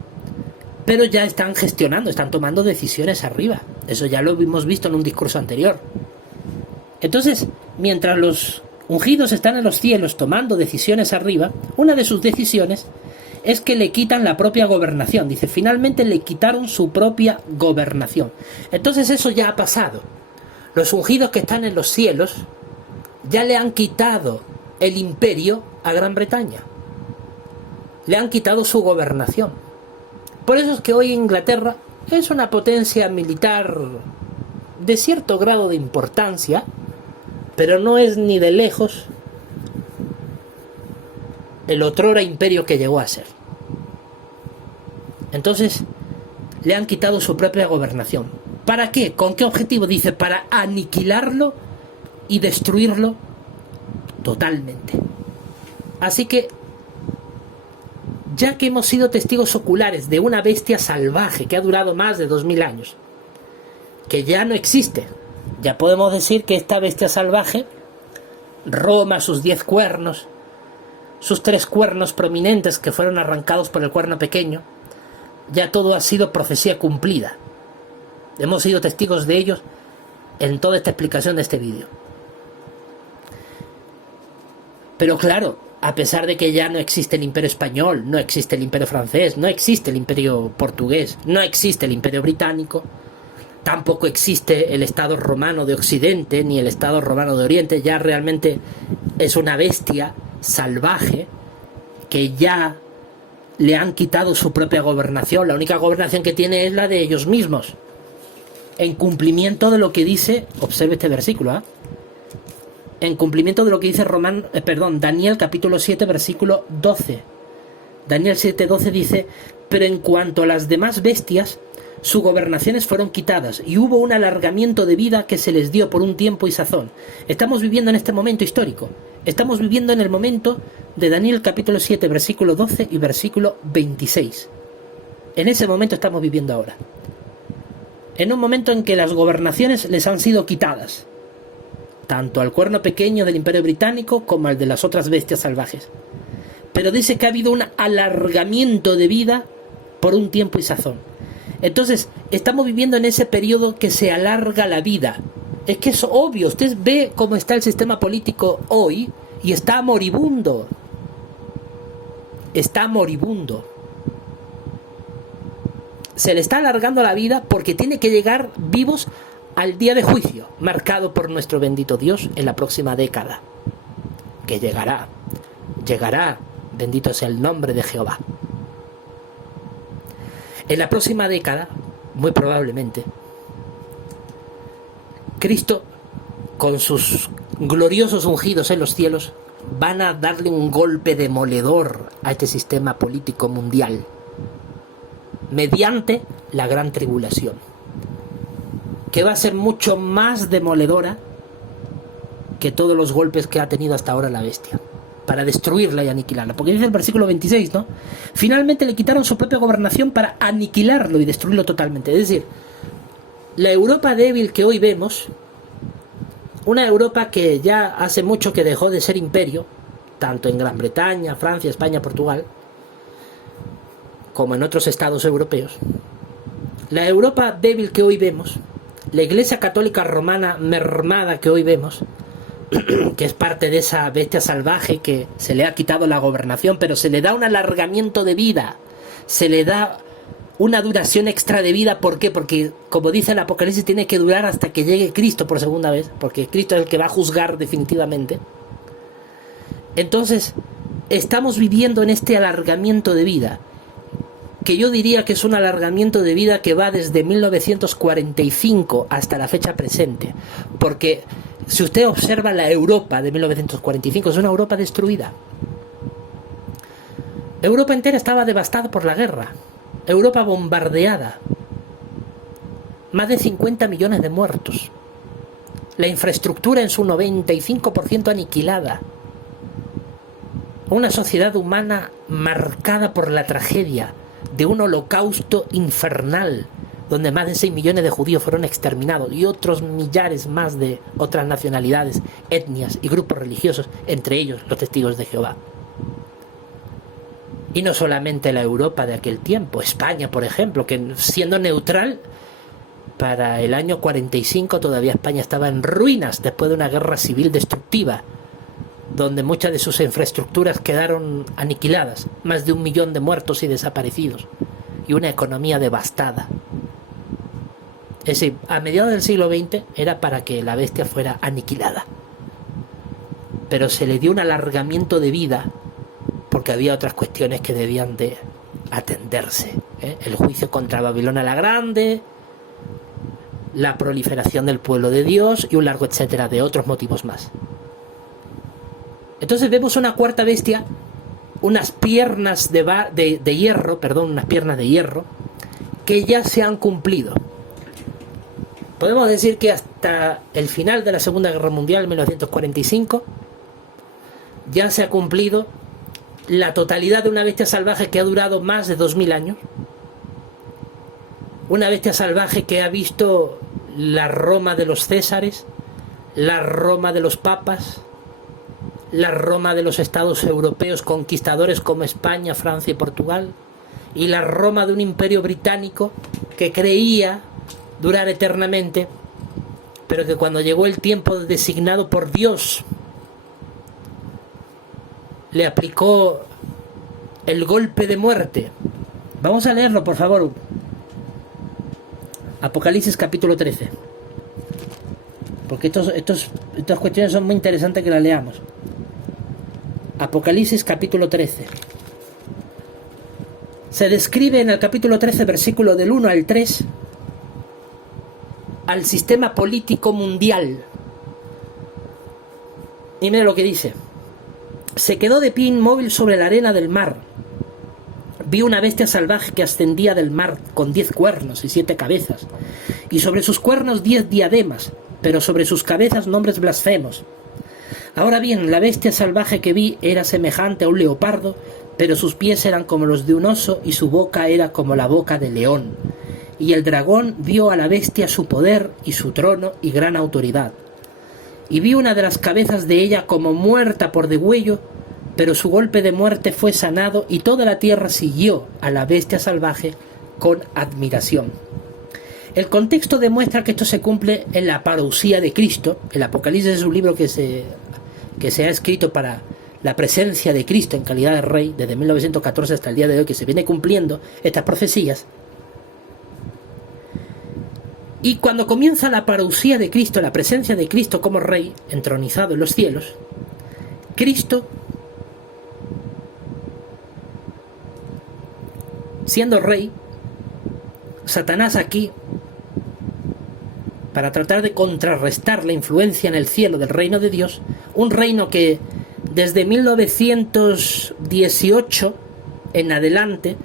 pero ya están gestionando, están tomando decisiones arriba. Eso ya lo hemos visto en un discurso anterior. Entonces, mientras los ungidos están en los cielos tomando decisiones arriba, una de sus decisiones es que le quitan la propia gobernación. Dice, finalmente le quitaron su propia gobernación. Entonces eso ya ha pasado. Los ungidos que están en los cielos ya le han quitado el imperio a Gran Bretaña. Le han quitado su gobernación. Por eso es que hoy Inglaterra es una potencia militar de cierto grado de importancia, pero no es ni de lejos el otrora imperio que llegó a ser. Entonces le han quitado su propia gobernación. ¿Para qué? ¿Con qué objetivo? Dice, para aniquilarlo y destruirlo totalmente. Así que, ya que hemos sido testigos oculares de una bestia salvaje que ha durado más de 2000 años, que ya no existe, ya podemos decir que esta bestia salvaje, Roma, sus 10 cuernos, sus 3 cuernos prominentes que fueron arrancados por el cuerno pequeño, ya todo ha sido profecía cumplida. Hemos sido testigos de ellos en toda esta explicación de este vídeo. Pero claro, a pesar de que ya no existe el imperio español, no existe el imperio francés, no existe el imperio portugués, no existe el imperio británico, Tampoco existe el Estado romano de Occidente ni el Estado romano de Oriente. Ya realmente es una bestia salvaje que ya le han quitado su propia gobernación. La única gobernación que tiene es la de ellos mismos, en cumplimiento de lo que dice, observe este versículo, en cumplimiento de lo que dice Daniel capítulo 7 versículo 12. Daniel 7:12 dice: pero en cuanto a las demás bestias, sus gobernaciones fueron quitadas y hubo un alargamiento de vida que se les dio por un tiempo y sazón. Estamos viviendo en este momento histórico. Estamos viviendo en el momento de Daniel capítulo 7 versículo 12 y versículo 26. En ese momento estamos viviendo ahora. En un momento en que las gobernaciones les han sido quitadas, tanto al cuerno pequeño del Imperio Británico como al de las otras bestias salvajes. Pero dice que ha habido un alargamiento de vida por un tiempo y sazón. Entonces, estamos viviendo en ese periodo que se alarga la vida. Es que es obvio, usted ve cómo está el sistema político hoy y está moribundo. Está moribundo. Se le está alargando la vida porque tiene que llegar vivos al día de juicio, marcado por nuestro bendito Dios en la próxima década. Que llegará, bendito sea el nombre de Jehová. En la próxima década, muy probablemente, Cristo, con sus gloriosos ungidos en los cielos, van a darle un golpe demoledor a este sistema político mundial, mediante la gran tribulación, que va a ser mucho más demoledora que todos los golpes que ha tenido hasta ahora la bestia, para destruirla y aniquilarla. Porque dice el versículo 26, ¿no? Finalmente le quitaron su propia gobernación para aniquilarlo y destruirlo totalmente. Es decir, la Europa débil que hoy vemos, una Europa que ya hace mucho que dejó de ser imperio, tanto en Gran Bretaña, Francia, España, Portugal, como en otros estados europeos. La Europa débil que hoy vemos, la Iglesia Católica Romana mermada que hoy vemos, que es parte de esa bestia salvaje que se le ha quitado la gobernación, pero se le da un alargamiento de vida, se le da una duración extra de vida. ¿Por qué? Porque, como dice el Apocalipsis, tiene que durar hasta que llegue Cristo por segunda vez, porque Cristo es el que va a juzgar definitivamente. Entonces, estamos viviendo en este alargamiento de vida, que yo diría que es un alargamiento de vida que va desde 1945 hasta la fecha presente, porque si usted observa la Europa de 1945, es una Europa destruida. Europa entera estaba devastada por la guerra. Europa bombardeada. Más de 50 millones de muertos. La infraestructura en su 95% aniquilada. Una sociedad humana marcada por la tragedia de un holocausto infernal, donde más de 6 millones de judíos fueron exterminados y otros millares más de otras nacionalidades, etnias y grupos religiosos, entre ellos los testigos de Jehová. Y no solamente la Europa de aquel tiempo, España, por ejemplo, que siendo neutral, para el año 45 todavía España estaba en ruinas después de una guerra civil destructiva, donde muchas de sus infraestructuras quedaron aniquiladas, más de 1 millón de muertos y desaparecidos, y una economía devastada. Es decir, a mediados del siglo XX era para que la bestia fuera aniquilada. Pero se le dio un alargamiento de vida porque había otras cuestiones que debían de atenderse, ¿eh? El juicio contra Babilonia la Grande, la proliferación del pueblo de Dios y un largo etcétera de otros motivos más. Entonces vemos una cuarta bestia, unas piernas de hierro, unas piernas de hierro, que ya se han cumplido. Podemos decir que hasta el final de la Segunda Guerra Mundial, 1945, ya se ha cumplido la totalidad de una bestia salvaje que ha durado más de 2000 años. Una bestia salvaje que ha visto la Roma de los Césares, la Roma de los papas, la Roma de los estados europeos conquistadores como España, Francia y Portugal, y la Roma de un imperio británico que creía durar eternamente, pero que cuando llegó el tiempo designado por Dios, le aplicó el golpe de muerte. Vamos a leerlo, por favor. Apocalipsis capítulo 13. Porque estas cuestiones son muy interesantes que las leamos. Apocalipsis capítulo 13. Se describe en el capítulo 13, versículo del 1 al 3, al sistema político mundial. Y mira lo que dice. Se quedó de pie inmóvil sobre la arena del mar. Vi una bestia salvaje que ascendía del mar con 10 cuernos y 7 cabezas, y sobre sus cuernos 10 diademas, pero sobre sus cabezas nombres blasfemos. Ahora bien, la bestia salvaje que vi era semejante a un leopardo, pero sus pies eran como los de un oso y su boca era como la boca de león. Y el dragón dio a la bestia su poder y su trono y gran autoridad. Y vi una de las cabezas de ella como muerta por degüello, pero su golpe de muerte fue sanado y toda la tierra siguió a la bestia salvaje con admiración. El contexto demuestra que esto se cumple en la parousia de Cristo. El Apocalipsis es un libro que se ha escrito para la presencia de Cristo en calidad de rey desde 1914 hasta el día de hoy, que se viene cumpliendo estas profecías. Y cuando comienza la parousia de Cristo, la presencia de Cristo como rey entronizado en los cielos, Cristo, siendo rey, Satanás aquí, para tratar de contrarrestar la influencia en el cielo del reino de Dios, un reino que desde 1918 en adelante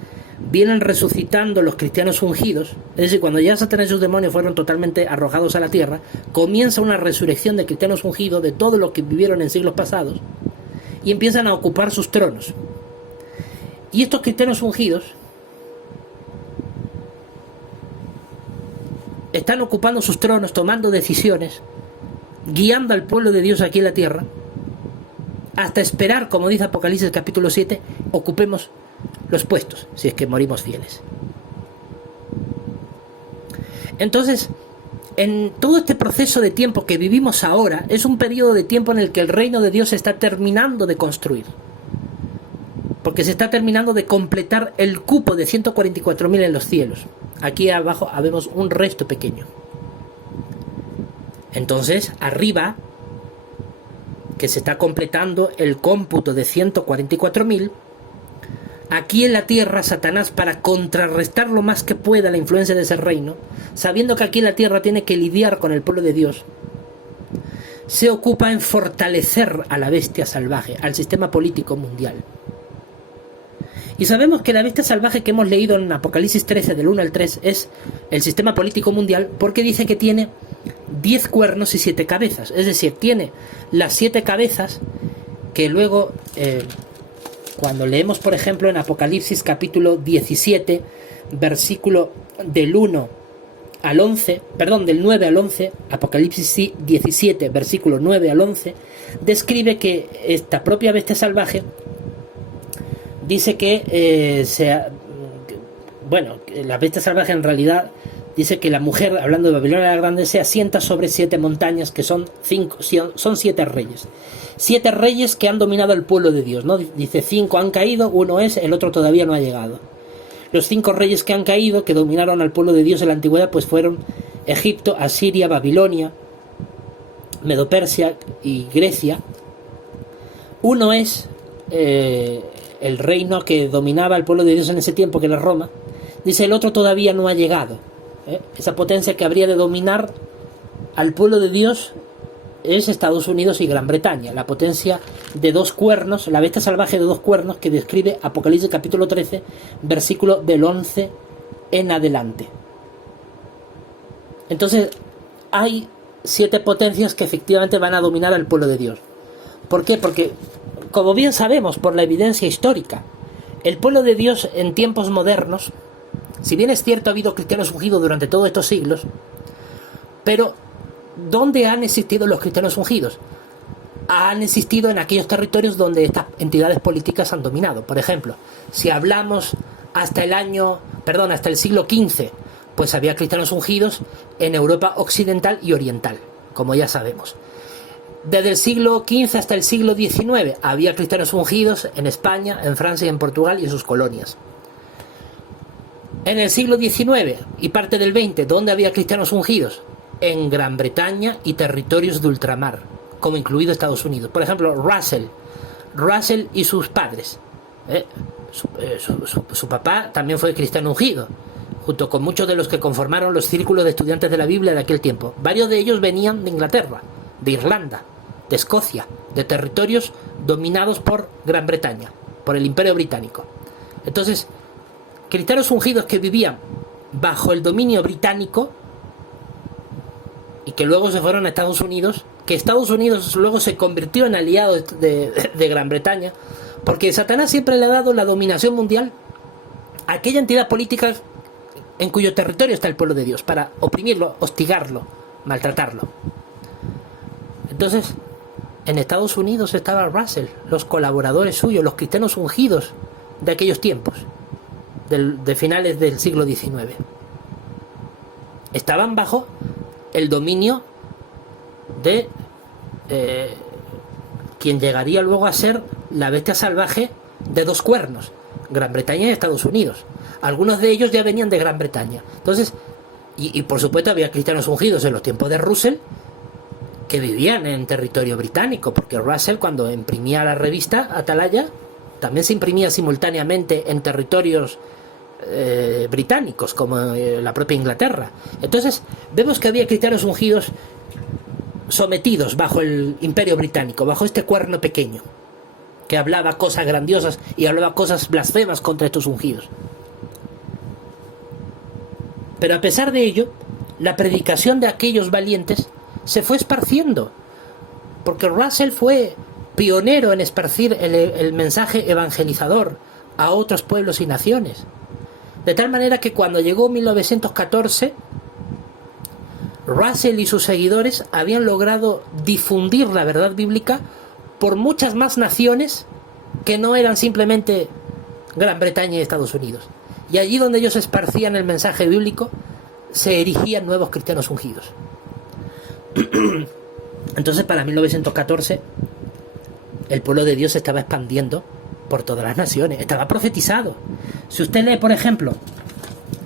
vienen resucitando los cristianos ungidos, es decir, cuando ya Satanás y sus demonios fueron totalmente arrojados a la tierra, comienza una resurrección de cristianos ungidos de todos los que vivieron en siglos pasados y empiezan a ocupar sus tronos. Y estos cristianos ungidos están ocupando sus tronos, tomando decisiones, guiando al pueblo de Dios aquí en la tierra, hasta esperar, como dice Apocalipsis capítulo 7, ocupemos los puestos, si es que morimos fieles. Entonces, en todo este proceso de tiempo que vivimos ahora, es un periodo de tiempo en el que el reino de Dios se está terminando de construir. Porque se está terminando de completar el cupo de 144.000 en los cielos. Aquí abajo vemos un resto pequeño. Entonces, arriba, que se está completando el cómputo de 144.000, aquí en la tierra, Satanás, para contrarrestar lo más que pueda la influencia de ese reino, sabiendo que aquí en la tierra tiene que lidiar con el pueblo de Dios, se ocupa en fortalecer a la bestia salvaje, al sistema político mundial. Y sabemos que la bestia salvaje que hemos leído en Apocalipsis 13, del 1 al 3, es el sistema político mundial, porque dice que tiene 10 cuernos y 7 cabezas. Es decir, tiene las 7 cabezas que luego, cuando leemos, por ejemplo, en Apocalipsis capítulo 17, versículo del 1 al 11, perdón, del 9 al 11, Apocalipsis 17, versículo 9 al 11, describe que esta propia bestia salvaje dice que la bestia salvaje en realidad dice que la mujer, hablando de Babilonia la Grande, se asienta sobre 7 montañas que son 7 reyes. 7 reyes que han dominado el pueblo de Dios, ¿no? Dice 5 han caído, uno es, el otro todavía no ha llegado. Los 5 reyes que han caído, que dominaron al pueblo de Dios en la antigüedad, pues fueron Egipto, Asiria, Babilonia, Medopersia y Grecia. Uno es el reino que dominaba el pueblo de Dios en ese tiempo, que era Roma. Dice, el otro todavía no ha llegado. Esa potencia que habría de dominar al pueblo de Dios es Estados Unidos y Gran Bretaña. La potencia de 2 cuernos, la bestia salvaje de 2 cuernos, que describe Apocalipsis capítulo 13, versículo del 11 en adelante. Entonces, hay 7 potencias que efectivamente van a dominar al pueblo de Dios. ¿Por qué? Porque, como bien sabemos por la evidencia histórica, el pueblo de Dios en tiempos modernos, si bien es cierto ha habido cristianos ungidos durante todos estos siglos, pero ¿dónde han existido los cristianos ungidos? Han existido en aquellos territorios donde estas entidades políticas han dominado. Por ejemplo, si hablamos hasta el siglo XV, pues había cristianos ungidos en Europa occidental y oriental, como ya sabemos. Desde el siglo XV hasta el siglo XIX había cristianos ungidos en España, en Francia y en Portugal y en sus colonias. En el siglo XIX y parte del XX, ¿dónde había cristianos ungidos? En Gran Bretaña y territorios de ultramar, como incluido Estados Unidos. Por ejemplo, Russell y sus padres. Su papá también fue cristiano ungido, junto con muchos de los que conformaron los círculos de estudiantes de la Biblia de aquel tiempo. Varios de ellos venían de Inglaterra, de Irlanda, de Escocia, de territorios dominados por Gran Bretaña, por el Imperio Británico. Entonces, cristianos ungidos que vivían bajo el dominio británico y que luego se fueron a Estados Unidos, que Estados Unidos luego se convirtió en aliado de Gran Bretaña, porque Satanás siempre le ha dado la dominación mundial a aquella entidad política en cuyo territorio está el pueblo de Dios, para oprimirlo, hostigarlo, maltratarlo. Entonces, en Estados Unidos estaba Russell, los colaboradores suyos, los cristianos ungidos de aquellos tiempos, de finales del siglo XIX. Estaban bajo el dominio de quien llegaría luego a ser la bestia salvaje de dos cuernos, Gran Bretaña y Estados Unidos. Algunos de ellos ya venían de Gran Bretaña. Entonces, y por supuesto había cristianos ungidos en los tiempos de Russell que vivían en territorio británico, porque Russell, cuando imprimía la revista Atalaya, también se imprimía simultáneamente en territorios británicos, como la propia Inglaterra. Entonces vemos que había cristianos ungidos sometidos bajo el Imperio Británico, bajo este cuerno pequeño, que hablaba cosas grandiosas y hablaba cosas blasfemas contra estos ungidos. Pero a pesar de ello, la predicación de aquellos valientes se fue esparciendo, porque Russell fue pionero en esparcir el mensaje evangelizador a otros pueblos y naciones. De tal manera que cuando llegó 1914, Russell y sus seguidores habían logrado difundir la verdad bíblica por muchas más naciones que no eran simplemente Gran Bretaña y Estados Unidos. Y allí donde ellos esparcían el mensaje bíblico, se erigían nuevos cristianos ungidos. Entonces, para 1914, el pueblo de Dios se estaba expandiendo por todas las naciones. Estaba profetizado. Si usted lee, por ejemplo,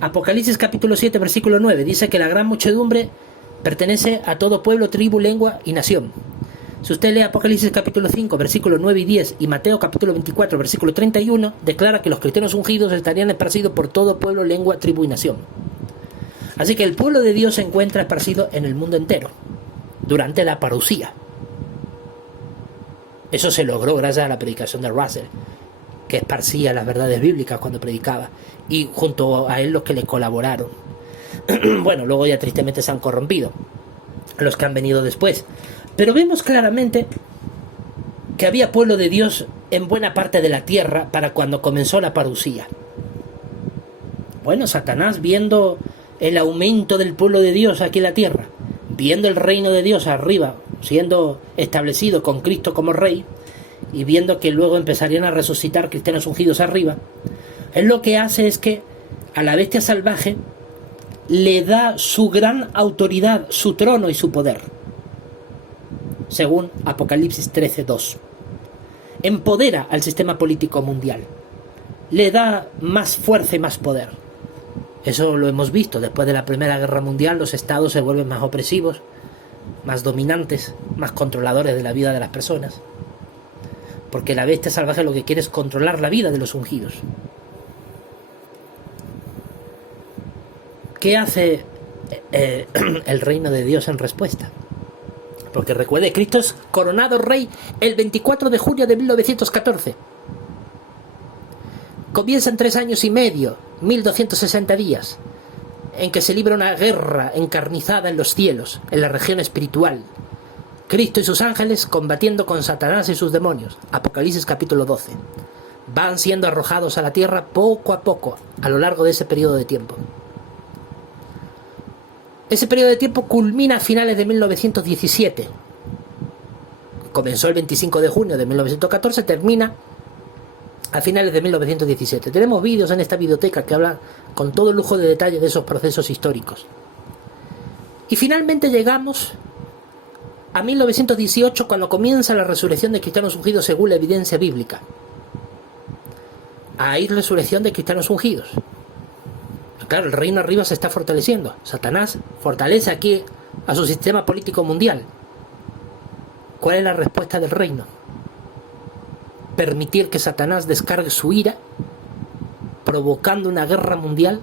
Apocalipsis capítulo 7, versículo 9, dice que la gran muchedumbre pertenece a todo pueblo, tribu, lengua y nación. Si usted lee Apocalipsis capítulo 5, versículos 9 y 10 y Mateo capítulo 24, versículo 31, declara que los cristianos ungidos estarían esparcidos por todo pueblo, lengua, tribu y nación. Así que el pueblo de Dios se encuentra esparcido en el mundo entero durante la parusía. Eso se logró gracias a la predicación de Russell, que esparcía las verdades bíblicas cuando predicaba, y junto a él los que le colaboraron. Bueno, luego ya tristemente se han corrompido los que han venido después. Pero vemos claramente que había pueblo de Dios en buena parte de la tierra para cuando comenzó la parusía. Bueno, Satanás, viendo el aumento del pueblo de Dios aquí en la tierra, viendo el reino de Dios arriba, siendo establecido con Cristo como rey, y viendo que luego empezarían a resucitar cristianos ungidos arriba, él lo que hace es que a la bestia salvaje le da su gran autoridad, su trono y su poder, según Apocalipsis 13:2. Empodera al sistema político mundial, le da más fuerza y más poder. Eso lo hemos visto. Después de la Primera Guerra Mundial, los estados se vuelven más opresivos, más dominantes, más controladores de la vida de las personas, porque la bestia salvaje lo que quiere es controlar la vida de los ungidos. ¿Qué hace el reino de Dios en respuesta? Porque recuerde, Cristo es coronado rey el 24 de junio de 1914. Comienzan 3 años y medio, 1260 días, en que se libra una guerra encarnizada en los cielos, en la región espiritual. Cristo y sus ángeles combatiendo con Satanás y sus demonios. Apocalipsis capítulo 12. Van siendo arrojados a la tierra poco a poco a lo largo de ese periodo de tiempo. Ese periodo de tiempo culmina a finales de 1917. Comenzó el 25 de junio de 1914, termina a finales de 1917. Tenemos vídeos en esta videoteca que hablan con todo el lujo de detalle de esos procesos históricos. Y finalmente llegamos a 1918, cuando comienza la resurrección de cristianos ungidos según la evidencia bíblica. Hay resurrección de cristianos ungidos. Claro, el reino arriba se está fortaleciendo. Satanás fortalece aquí a su sistema político mundial. ¿Cuál es la respuesta del reino? Permitir que Satanás descargue su ira, provocando una guerra mundial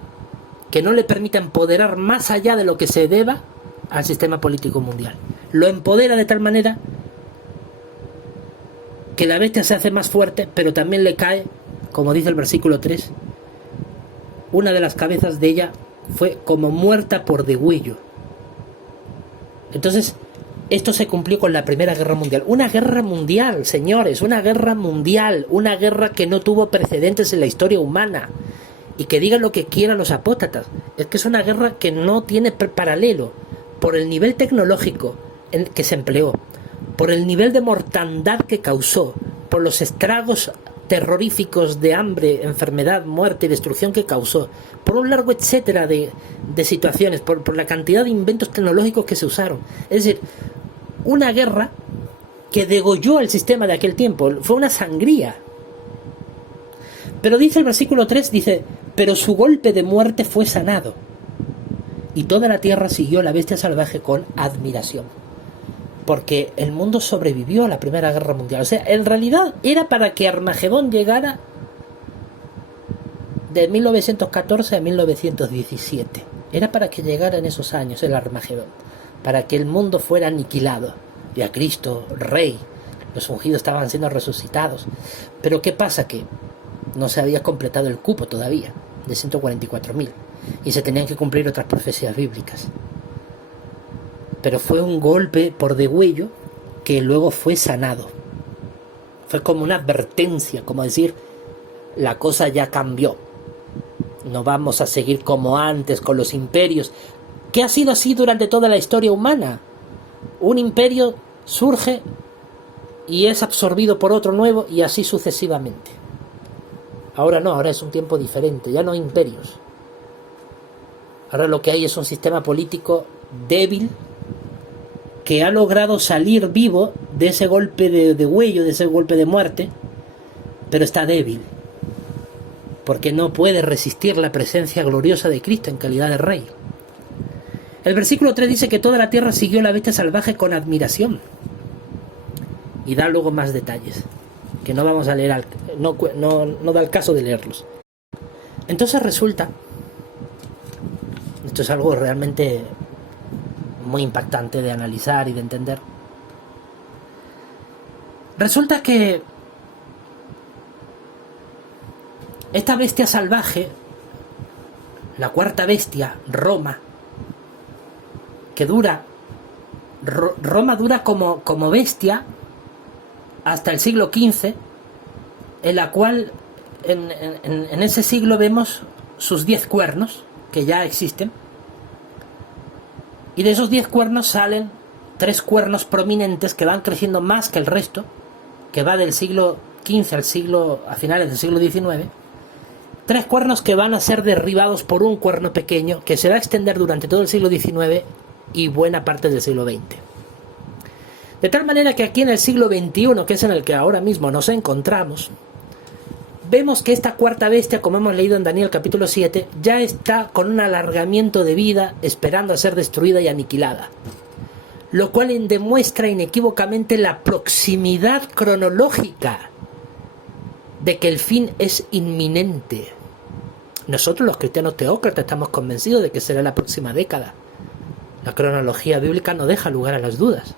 que no le permita empoderar más allá de lo que se deba al sistema político mundial. Lo empodera de tal manera que la bestia se hace más fuerte, pero también le cae, como dice el versículo 3, una de las cabezas de ella fue como muerta por degüello. Entonces, esto se cumplió con la Primera Guerra Mundial. Una guerra mundial, señores, una guerra mundial, una guerra que no tuvo precedentes en la historia humana. Y que digan lo que quieran los apóstatas, es que es una guerra que no tiene paralelo, por el nivel tecnológico en que se empleó, por el nivel de mortandad que causó, por los estragos terroríficos de hambre, enfermedad, muerte y destrucción que causó, por un largo etcétera de situaciones, por la cantidad de inventos tecnológicos que se usaron. Es decir, una guerra que degolló el sistema de aquel tiempo, fue una sangría. Pero dice el versículo 3, dice, pero su golpe de muerte fue sanado, y toda la tierra siguió a la bestia salvaje con admiración. Porque el mundo sobrevivió a la Primera Guerra Mundial. O sea, en realidad era para que Armagedón llegara de 1914 a 1917. Era para que llegara en esos años el Armagedón. Para que el mundo fuera aniquilado. Y a Cristo, Rey, los ungidos estaban siendo resucitados. Pero ¿qué pasa? Que no se había completado el cupo todavía, de 144.000. Y se tenían que cumplir otras profecías bíblicas. Pero fue un golpe por degüello que luego fue sanado. Fue como una advertencia, como decir, la cosa ya cambió. No vamos a seguir como antes con los imperios, que ha sido así durante toda la historia humana. Un imperio surge y es absorbido por otro nuevo y así sucesivamente. Ahora no, ahora es un tiempo diferente, ya no hay imperios. Ahora lo que hay es un sistema político débil que ha logrado salir vivo de ese golpe de degüello, de ese golpe de muerte, pero está débil, porque no puede resistir la presencia gloriosa de Cristo en calidad de Rey. El versículo 3 dice que toda la tierra siguió a la bestia salvaje con admiración, y da luego más detalles, que no vamos a leer, no da el caso de leerlos. Entonces resulta, esto es algo realmente muy impactante de analizar y de entender. Resulta que esta bestia salvaje, la cuarta bestia, Roma, que Roma dura como bestia hasta el siglo XV, en la cual en ese siglo vemos sus 10 cuernos, que ya existen, y de esos 10 cuernos salen 3 cuernos prominentes que van creciendo más que el resto, que va del siglo XV a finales del siglo XIX, 3 cuernos que van a ser derribados por un cuerno pequeño que se va a extender durante todo el siglo XIX y buena parte del siglo XX. De tal manera que aquí en el siglo XXI, que es en el que ahora mismo nos encontramos, vemos que esta cuarta bestia, como hemos leído en Daniel capítulo 7, ya está con un alargamiento de vida esperando a ser destruida y aniquilada. Lo cual demuestra inequívocamente la proximidad cronológica de que el fin es inminente. Nosotros los cristianos teócratas estamos convencidos de que será la próxima década. La cronología bíblica no deja lugar a las dudas.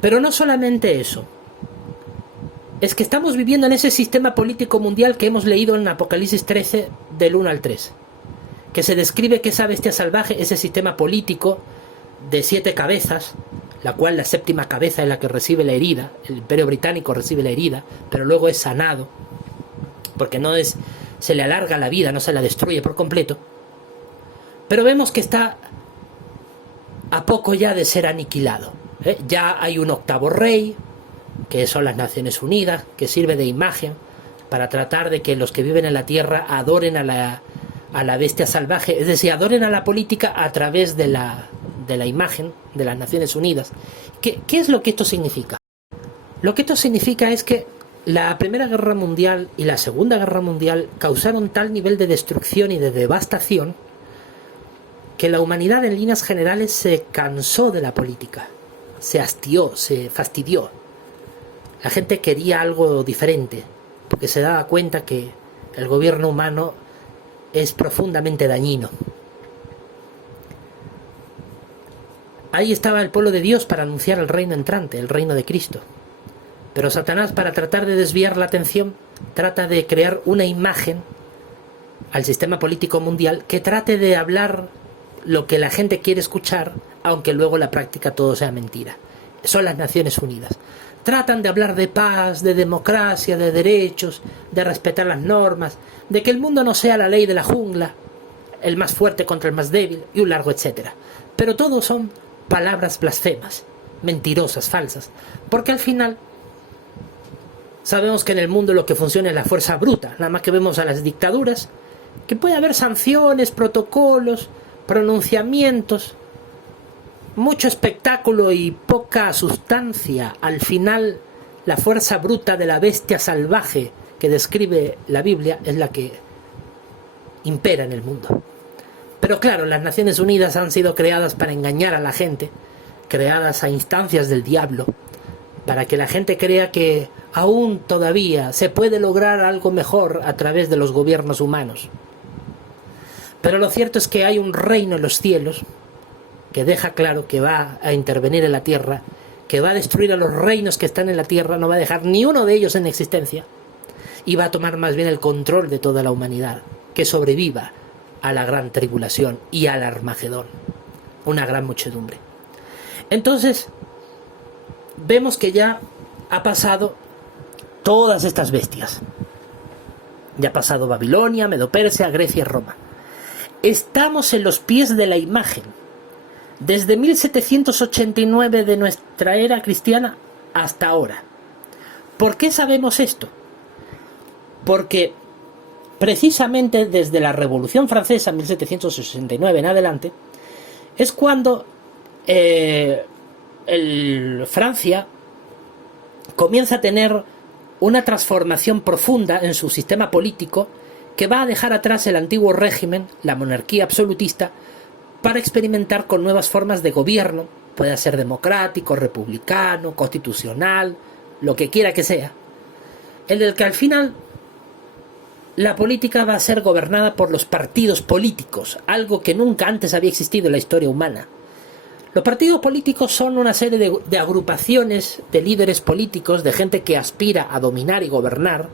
Pero no solamente eso. Es que estamos viviendo en ese sistema político mundial que hemos leído en Apocalipsis 13 del 1 al 3, que se describe que esa bestia salvaje, ese sistema político de 7 cabezas, la cual la séptima cabeza es la que recibe la herida, el Imperio Británico recibe la herida, pero luego es sanado, porque se le alarga la vida, no se la destruye por completo, pero vemos que está a poco ya de ser aniquilado. Ya hay un octavo rey, que son las Naciones Unidas, que sirve de imagen para tratar de que los que viven en la tierra adoren a la bestia salvaje, es decir, adoren a la política a través de la imagen de las Naciones Unidas. ¿Qué es lo que esto significa? Lo que esto significa es que La Primera Guerra Mundial y la Segunda Guerra Mundial causaron tal nivel de destrucción y de devastación que la humanidad en líneas generales se cansó de la política, se hastió, se fastidió. La gente quería algo diferente, porque se daba cuenta que el gobierno humano es profundamente dañino. Ahí estaba el pueblo de Dios para anunciar el reino entrante, el reino de Cristo. Pero Satanás, para tratar de desviar la atención, trata de crear una imagen al sistema político mundial que trate de hablar lo que la gente quiere escuchar, aunque luego en la práctica todo sea mentira. Son las Naciones Unidas. Tratan de hablar de paz, de democracia, de derechos, de respetar las normas, de que el mundo no sea la ley de la jungla, el más fuerte contra el más débil y un largo etcétera. Pero todo son palabras blasfemas, mentirosas, falsas, porque al final sabemos que en el mundo lo que funciona es la fuerza bruta. Nada más que vemos a las dictaduras, que puede haber sanciones, protocolos, pronunciamientos, mucho espectáculo y poca sustancia. Al final, la fuerza bruta de la bestia salvaje que describe la Biblia es la que impera en el mundo. Pero claro, las Naciones Unidas han sido creadas para engañar a la gente, creadas a instancias del diablo, para que la gente crea que aún todavía se puede lograr algo mejor a través de los gobiernos humanos. Pero lo cierto es que hay un reino en los cielos que deja claro que va a intervenir en la tierra, que va a destruir a los reinos que están en la tierra, no va a dejar ni uno de ellos en existencia, y va a tomar más bien el control de toda la humanidad, que sobreviva a la gran tribulación y al Armagedón, una gran muchedumbre. Entonces, vemos que ya ha pasado todas estas bestias. Ya ha pasado Babilonia, Medo-Persia, Grecia y Roma. Estamos en los pies de la imagen. Desde 1789 de nuestra era cristiana hasta ahora. ¿Por qué sabemos esto? Porque precisamente desde la Revolución Francesa, 1769 en adelante, es cuando Francia comienza a tener una transformación profunda en su sistema político que va a dejar atrás el antiguo régimen, la monarquía absolutista, para experimentar con nuevas formas de gobierno, puede ser democrático, republicano, constitucional, lo que quiera que sea, en el que al final la política va a ser gobernada por los partidos políticos, algo que nunca antes había existido en la historia humana. Los partidos políticos son una serie de agrupaciones de líderes políticos, de gente que aspira a dominar y gobernar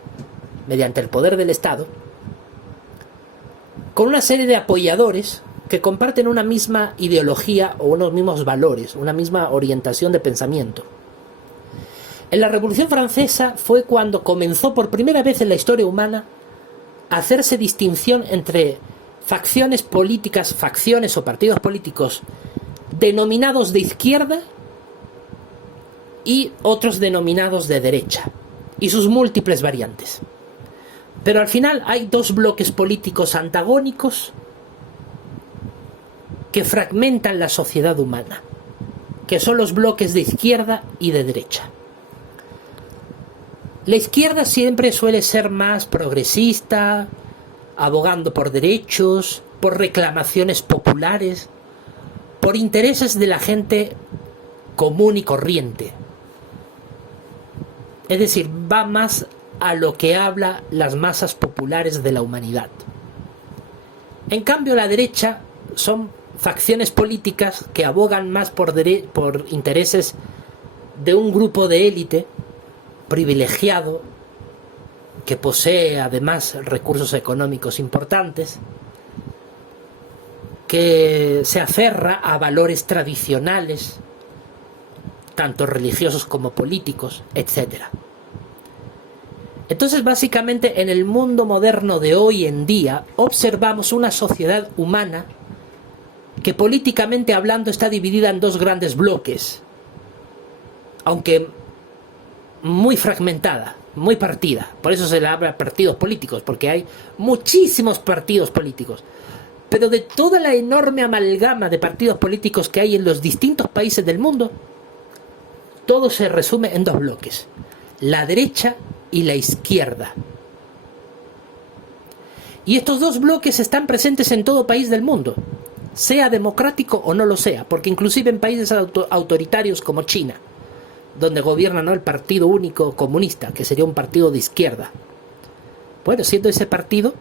mediante el poder del Estado, con una serie de apoyadores que comparten una misma ideología o unos mismos valores, una misma orientación de pensamiento. En la Revolución Francesa fue cuando comenzó por primera vez en la historia humana a hacerse distinción entre facciones políticas, facciones o partidos políticos denominados de izquierda y otros denominados de derecha, y sus múltiples variantes. Pero al final hay dos bloques políticos antagónicos que fragmentan la sociedad humana, que son los bloques de izquierda y de derecha. La izquierda siempre suele ser más progresista, abogando por derechos, por reclamaciones populares, por intereses de la gente común y corriente. Es decir, va más a lo que habla las masas populares de la humanidad. En cambio, la derecha son facciones políticas que abogan más por intereses de un grupo de élite privilegiado que posee además recursos económicos importantes, que se aferra a valores tradicionales, tanto religiosos como políticos, etc. Entonces, básicamente, en el mundo moderno de hoy en día, observamos una sociedad humana que políticamente hablando está dividida en dos grandes bloques, aunque muy fragmentada, muy partida. Por eso se le habla partidos políticos, porque hay muchísimos partidos políticos. Pero de toda la enorme amalgama de partidos políticos que hay en los distintos países del mundo, todo se resume en dos bloques: la derecha y la izquierda. Y estos dos bloques están presentes en todo país del mundo, sea democrático o no lo sea, porque inclusive en países autoritarios como China, donde gobierna, ¿no?, el Partido Único Comunista, que sería un partido de izquierda. Bueno, siendo ese partido,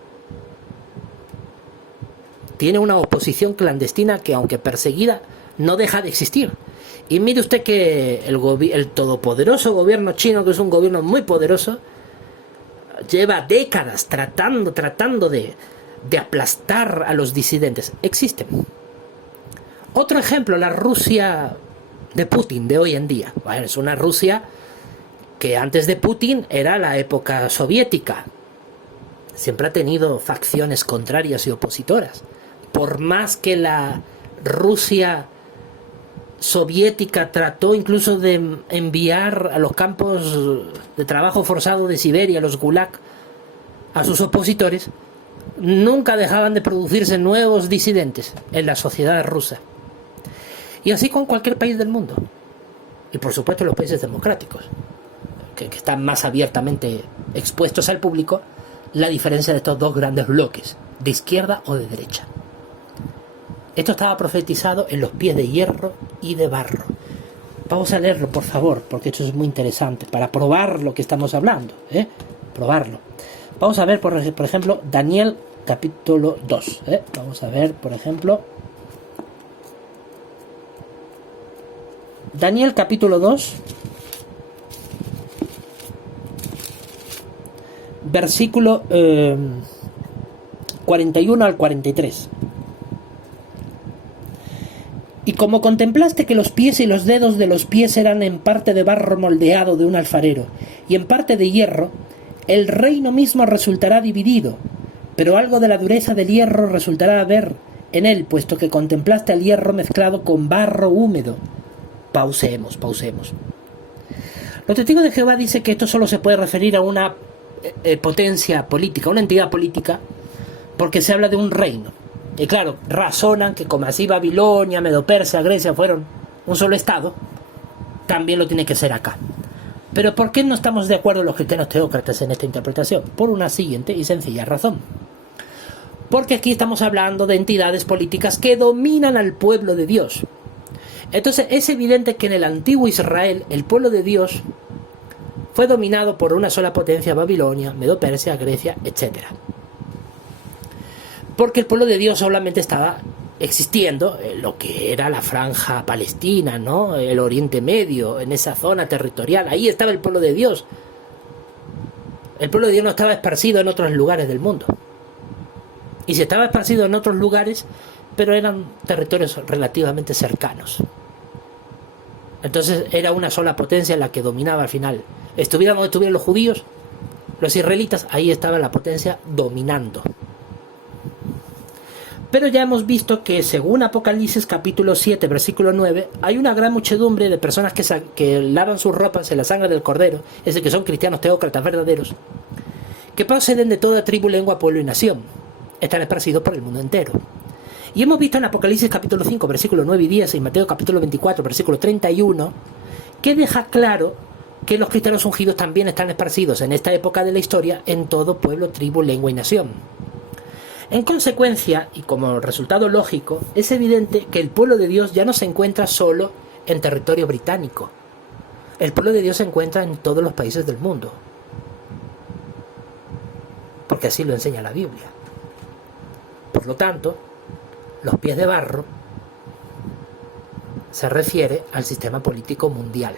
tiene una oposición clandestina que, aunque perseguida, no deja de existir. Y mire usted que el todopoderoso gobierno chino, que es un gobierno muy poderoso, lleva décadas tratando de aplastar a los disidentes. Existen. Otro ejemplo, la Rusia de Putin de hoy en día. Bueno, es una Rusia que antes de Putin era la época soviética. Siempre ha tenido facciones contrarias y opositoras. Por más que la Rusia soviética trató incluso de enviar a los campos de trabajo forzado de Siberia, los Gulag, a sus opositores, nunca dejaban de producirse nuevos disidentes en la sociedad rusa. Y así con cualquier país del mundo. Y por supuesto los países democráticos, que están más abiertamente expuestos al público, la diferencia de estos dos grandes bloques, de izquierda o de derecha. Esto estaba profetizado en los pies de hierro y de barro. Vamos a leerlo, por favor, porque esto es muy interesante, para probar lo que estamos hablando, probarlo. Vamos a ver, por ejemplo, Daniel capítulo 2. Vamos a ver, por ejemplo, Daniel capítulo 2, versículo 41 al 43. Y como contemplaste que los pies y los dedos de los pies eran en parte de barro moldeado de un alfarero y en parte de hierro, el reino mismo resultará dividido, pero algo de la dureza del hierro resultará haber en él, puesto que contemplaste al hierro mezclado con barro húmedo. Pausemos. Los testigos de Jehová dicen que esto solo se puede referir a una potencia política, una entidad política, porque se habla de un reino. Y claro, razonan que como así Babilonia, Medo-Persia, Grecia fueron un solo estado, también lo tiene que ser acá. Pero ¿por qué no estamos de acuerdo los cristianos teócratas en esta interpretación? Por una siguiente y sencilla razón. Porque aquí estamos hablando de entidades políticas que dominan al pueblo de Dios. Entonces es evidente que en el antiguo Israel el pueblo de Dios fue dominado por una sola potencia, Babilonia, Medo-Persia, Grecia, etc. Porque el pueblo de Dios solamente estaba existiendo en lo que era la franja palestina, ¿no?, el Oriente Medio, en esa zona territorial. Ahí estaba el pueblo de Dios. El pueblo de Dios no estaba esparcido en otros lugares del mundo. Y si estaba esparcido en otros lugares, pero eran territorios relativamente cercanos. Entonces era una sola potencia la que dominaba al final. Estuvieran donde estuvieran los judíos, los israelitas, ahí estaba la potencia dominando. Pero ya hemos visto que según Apocalipsis capítulo 7, versículo 9, hay una gran muchedumbre de personas que lavan sus ropas en la sangre del Cordero, es decir, que son cristianos teócratas verdaderos, que proceden de toda tribu, lengua, pueblo y nación. Están esparcidos por el mundo entero. Y hemos visto en Apocalipsis capítulo 5, versículo 9 y 10, y Mateo capítulo 24, versículo 31, que deja claro que los cristianos ungidos también están esparcidos en esta época de la historia en todo pueblo, tribu, lengua y nación. En consecuencia, y como resultado lógico, es evidente que el pueblo de Dios ya no se encuentra solo en territorio británico. El pueblo de Dios se encuentra en todos los países del mundo. Porque así lo enseña la Biblia. Por lo tanto, los pies de barro se refiere al sistema político mundial,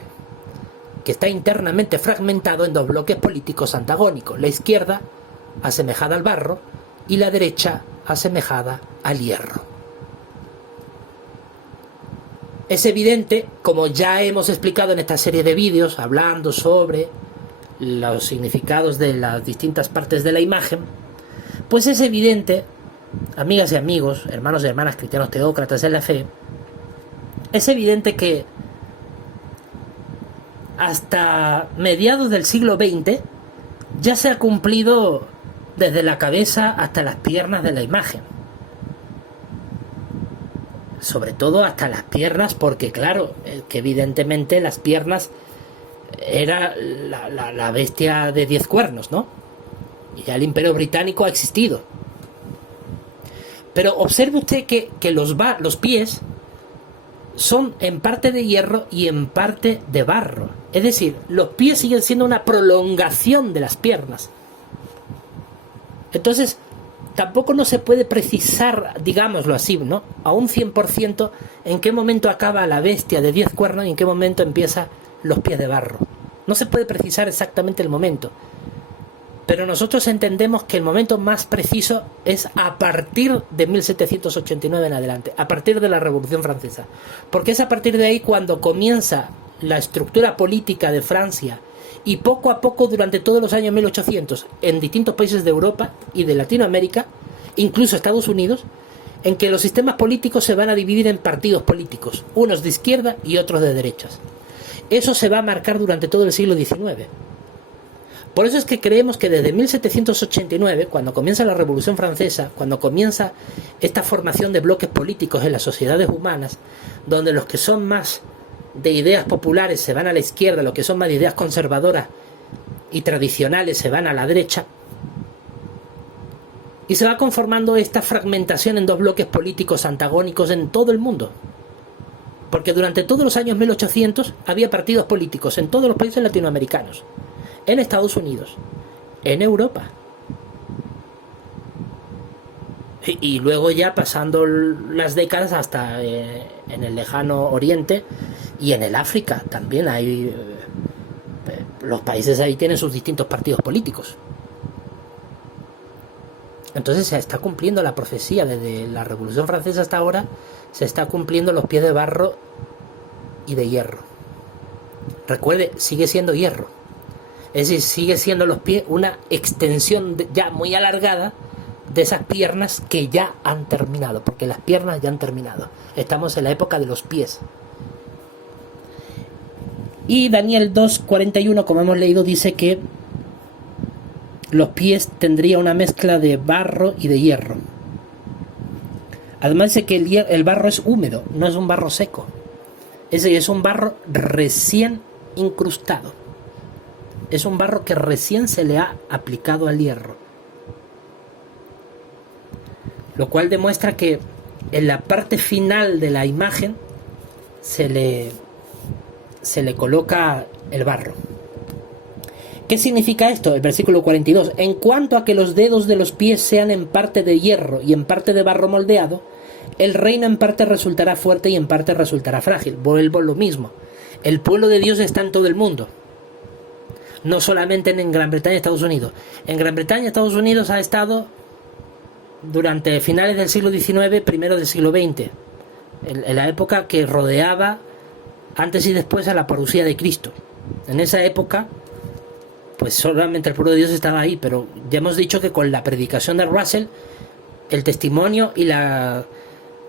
que está internamente fragmentado en dos bloques políticos antagónicos: la izquierda, asemejada al barro, y la derecha, asemejada al hierro. Es evidente, como ya hemos explicado en esta serie de vídeos, hablando sobre los significados de las distintas partes de la imagen, pues es evidente, amigas y amigos, hermanos y hermanas cristianos teócratas en la fe, es evidente que hasta mediados del siglo XX ya se ha cumplido desde la cabeza hasta las piernas de la imagen. Sobre todo hasta las piernas, porque claro, que evidentemente las piernas era la bestia de 10 cuernos, ¿no? Y ya el Imperio Británico ha existido. Pero observe usted que los pies son en parte de hierro y en parte de barro. Es decir, los pies siguen siendo una prolongación de las piernas. Entonces, tampoco no se puede precisar, digámoslo así, ¿no?, a un 100% en qué momento acaba la bestia de 10 cuernos y en qué momento empieza los pies de barro. No se puede precisar exactamente el momento. Pero nosotros entendemos que el momento más preciso es a partir de 1789 en adelante, a partir de la Revolución Francesa. Porque es a partir de ahí cuando comienza la estructura política de Francia y poco a poco durante todos los años 1800 en distintos países de Europa y de Latinoamérica, incluso Estados Unidos, en que los sistemas políticos se van a dividir en partidos políticos, unos de izquierda y otros de derechas. Eso se va a marcar durante todo el siglo XIX. Por eso es que creemos que desde 1789, cuando comienza la Revolución Francesa, cuando comienza esta formación de bloques políticos en las sociedades humanas, donde los que son más de ideas populares se van a la izquierda, los que son más de ideas conservadoras y tradicionales se van a la derecha, y se va conformando esta fragmentación en dos bloques políticos antagónicos en todo el mundo. Porque durante todos los años 1800 había partidos políticos en todos los países latinoamericanos, en Estados Unidos, en Europa. Y luego ya pasando las décadas hasta en el lejano Oriente y en el África también hay... los países ahí tienen sus distintos partidos políticos. Entonces se está cumpliendo la profecía. Desde la Revolución Francesa hasta ahora se está cumpliendo los pies de barro y de hierro. Recuerde, sigue siendo hierro. Es decir, sigue siendo los pies una extensión ya muy alargada de esas piernas que ya han terminado, porque las piernas ya han terminado. Estamos en la época de los pies. Y Daniel 2:41, como hemos leído, dice que los pies tendría una mezcla de barro y de hierro. Además dice que el barro es húmedo, no es un barro seco. Es un barro recién incrustado. Es un barro que recién se le ha aplicado al hierro. Lo cual demuestra que en la parte final de la imagen se le coloca el barro. ¿Qué significa esto? El versículo 42. En cuanto a que los dedos de los pies sean en parte de hierro y en parte de barro moldeado, el reino en parte resultará fuerte y en parte resultará frágil. Vuelvo a lo mismo. El pueblo de Dios está en todo el mundo. No solamente en Gran Bretaña y Estados Unidos. En Gran Bretaña y Estados Unidos ha estado durante finales del siglo XIX, primero del siglo XX, en la época que rodeaba antes y después a la parucía de Cristo. En esa época, pues solamente el pueblo de Dios estaba ahí, pero ya hemos dicho que con la predicación de Russell, el testimonio y la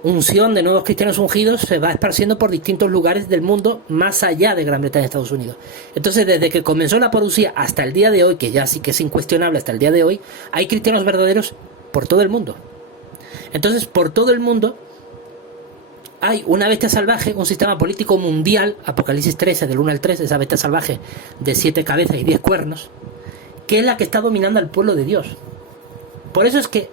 unción de nuevos cristianos ungidos se va esparciendo por distintos lugares del mundo más allá de Gran Bretaña y Estados Unidos. Entonces, desde que comenzó la parucía hasta el día de hoy, que ya sí que es incuestionable hasta el día de hoy, hay cristianos verdaderos por todo el mundo. Entonces, por todo el mundo hay una bestia salvaje, un sistema político mundial, Apocalipsis 13, del 1 al 3, esa bestia salvaje de 7 cabezas y 10 cuernos, que es la que está dominando al pueblo de Dios. Por eso es que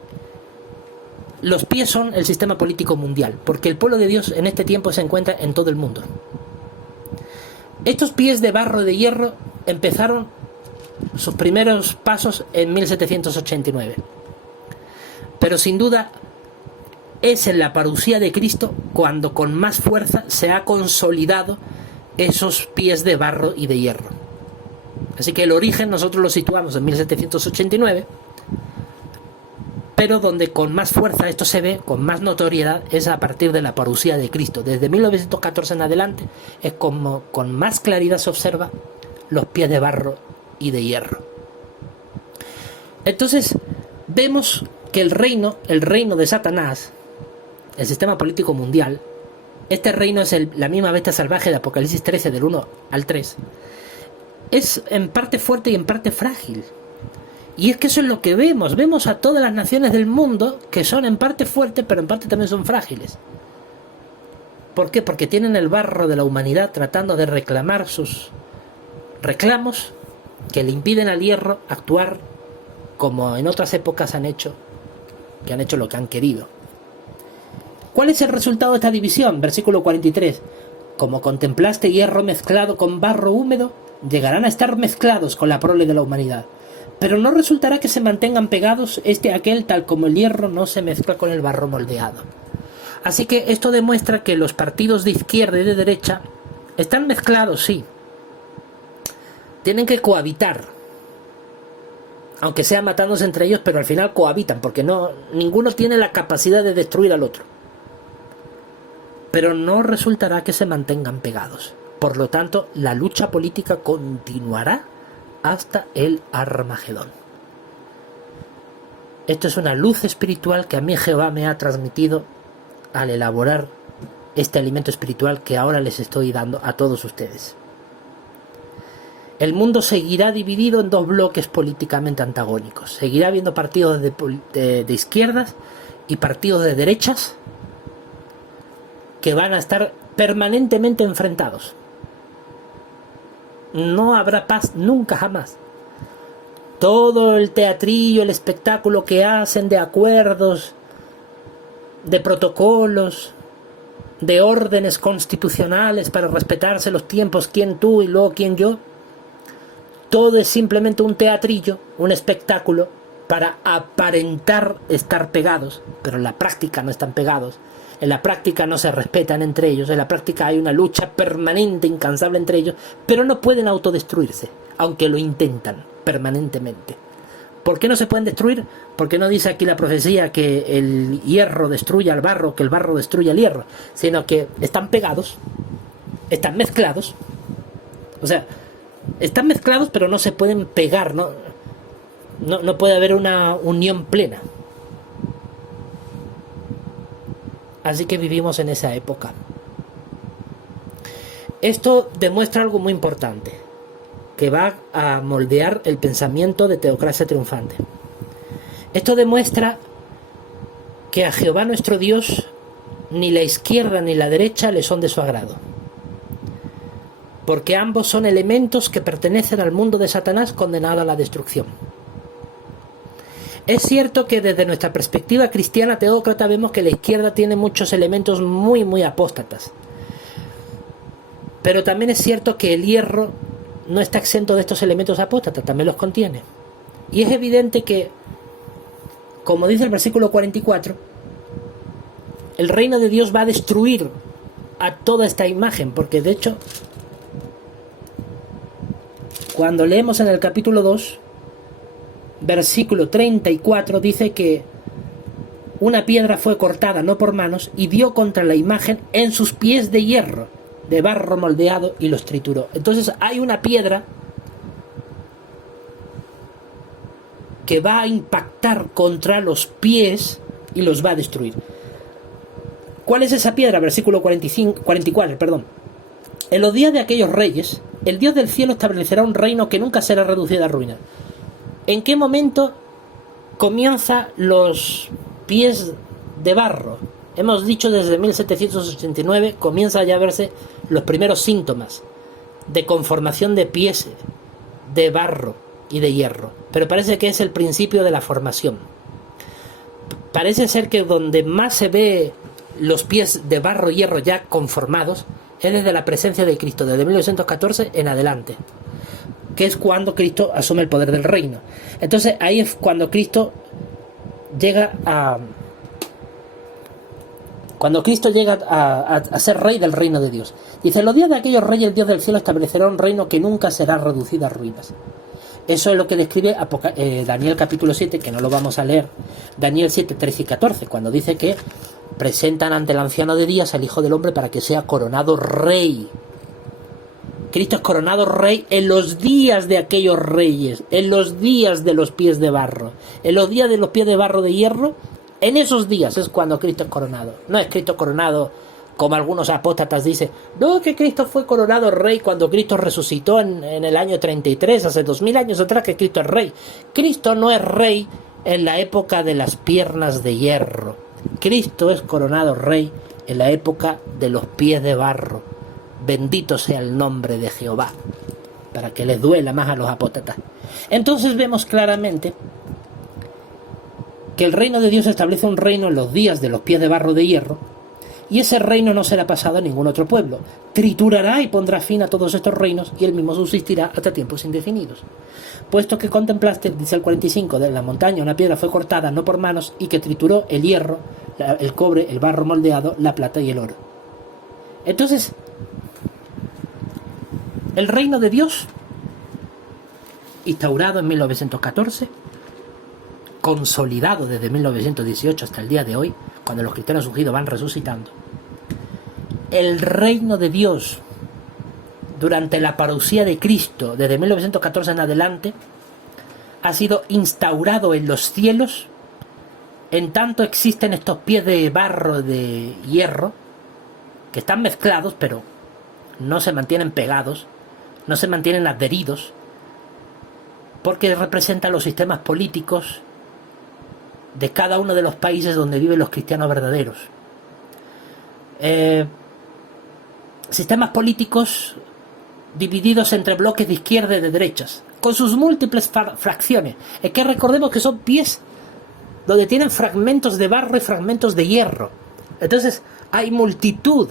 los pies son el sistema político mundial, porque el pueblo de Dios en este tiempo se encuentra en todo el mundo. Estos pies de barro y de hierro empezaron sus primeros pasos en 1789. Pero sin duda es en la parucía de Cristo cuando con más fuerza se ha consolidado esos pies de barro y de hierro. Así que el origen nosotros lo situamos en 1789, pero donde con más fuerza esto se ve, con más notoriedad, es a partir de la parucía de Cristo. Desde 1914 en adelante es como con más claridad se observa los pies de barro y de hierro. Entonces vemos que el reino de Satanás, el sistema político mundial, este reino es la misma bestia salvaje de Apocalipsis 13 del 1 al 3, es en parte fuerte y en parte frágil. Y es que eso es lo que vemos a todas las naciones del mundo que son en parte fuertes, pero en parte también son frágiles. ¿Por qué? Porque tienen el barro de la humanidad tratando de reclamar sus reclamos que le impiden al hierro actuar como en otras épocas han hecho lo que han querido. ¿Cuál es el resultado de esta división? Versículo 43. Como contemplaste hierro mezclado con barro húmedo, llegarán a estar mezclados con la prole de la humanidad. Pero no resultará que se mantengan pegados aquel tal como el hierro no se mezcla con el barro moldeado. Así que esto demuestra que los partidos de izquierda y de derecha están mezclados, sí. Tienen que cohabitar. Aunque sean matándose entre ellos, pero al final cohabitan, porque ninguno tiene la capacidad de destruir al otro. Pero no resultará que se mantengan pegados. Por lo tanto, la lucha política continuará hasta el Armagedón. Esto es una luz espiritual que a mí Jehová me ha transmitido al elaborar este alimento espiritual que ahora les estoy dando a todos ustedes. El mundo seguirá dividido en dos bloques políticamente antagónicos. Seguirá habiendo partidos de izquierdas y partidos de derechas que van a estar permanentemente enfrentados. No habrá paz nunca jamás. Todo el teatrillo, el espectáculo que hacen de acuerdos, de protocolos, de órdenes constitucionales para respetarse los tiempos, quién tú y luego quién yo, todo es simplemente un teatrillo, un espectáculo para aparentar estar pegados, pero en la práctica no están pegados. En la práctica no se respetan entre ellos, en la práctica hay una lucha permanente, incansable entre ellos, pero no pueden autodestruirse, aunque lo intentan permanentemente. ¿Por qué no se pueden destruir? Porque no dice aquí la profecía que el hierro destruya al barro, que el barro destruya el hierro, sino que están pegados, están mezclados, o sea, están mezclados pero no se pueden pegar, no puede haber una unión plena. Así que vivimos en esa época. Esto demuestra algo muy importante, que va a moldear el pensamiento de teocracia triunfante. Esto demuestra que a Jehová nuestro Dios ni la izquierda ni la derecha le son de su agrado, porque ambos son elementos que pertenecen al mundo de Satanás condenado a la destrucción. Es cierto que desde nuestra perspectiva cristiana teócrata vemos que la izquierda tiene muchos elementos muy, muy apóstatas. Pero también es cierto que el hierro no está exento de estos elementos apóstatas, también los contiene. Y es evidente que, como dice el versículo 44, el reino de Dios va a destruir a toda esta imagen, porque de hecho, cuando leemos en el capítulo 2, versículo 34, dice que una piedra fue cortada no por manos y dio contra la imagen en sus pies de hierro, de barro moldeado, y los trituró. Entonces hay una piedra que va a impactar contra los pies y los va a destruir. ¿Cuál es esa piedra? Versículo 44, perdón. En los días de aquellos reyes, el Dios del cielo establecerá un reino que nunca será reducido a ruina. ¿En qué momento comienza los pies de barro? Hemos dicho desde 1789 comienza ya a verse los primeros síntomas de conformación de pies de barro y de hierro. Pero parece que es el principio de la formación. Parece ser que donde más se ve los pies de barro y hierro ya conformados es desde la presencia de Cristo, desde 1914 en adelante, que es cuando Cristo asume el poder del reino. Entonces ahí es cuando Cristo llega a ser rey del reino de Dios. Dice, en los días de aquellos reyes el Dios del cielo establecerá un reino que nunca será reducido a ruinas. Eso es lo que describe Daniel capítulo 7, que no lo vamos a leer. Daniel 7, 13 y 14, cuando dice que presentan ante el anciano de días al Hijo del Hombre para que sea coronado rey. Cristo es coronado rey en los días de aquellos reyes, en los días de los pies de barro, en los días de los pies de barro de hierro. En esos días es cuando Cristo es coronado. No es Cristo coronado como algunos apóstatas dicen. No, que Cristo fue coronado rey cuando Cristo resucitó en el año 33, hace 2000 años atrás, que Cristo es rey. Cristo no es rey en la época de las piernas de hierro. Cristo es coronado rey en la época de los pies de barro. Bendito sea el nombre de Jehová. para que les duela más a los apóstatas. Entonces vemos claramente que el reino de Dios establece un reino en los días de los pies de barro de hierro, y ese reino no será pasado a ningún otro pueblo. Triturará y pondrá fin a todos estos reinos, y él mismo subsistirá hasta tiempos indefinidos. Puesto que contemplaste, dice el 45, de la montaña una piedra fue cortada, no por manos, y que trituró el hierro, el cobre, el barro moldeado, la plata y el oro. Entonces, el reino de Dios, instaurado en 1914, consolidado desde 1918 hasta el día de hoy, cuando los cristianos ungidos van resucitando. El reino de Dios, durante la parucía de Cristo, desde 1914 en adelante, ha sido instaurado en los cielos, en tanto existen estos pies de barro, de hierro, que están mezclados, pero no se mantienen pegados, no se mantienen adheridos, porque representan los sistemas políticos de cada uno de los países donde viven los cristianos verdaderos. Sistemas políticos divididos entre bloques de izquierda y de derechas, con sus múltiples fracciones. Es que recordemos que son pies donde tienen fragmentos de barro y fragmentos de hierro. Entonces hay multitud.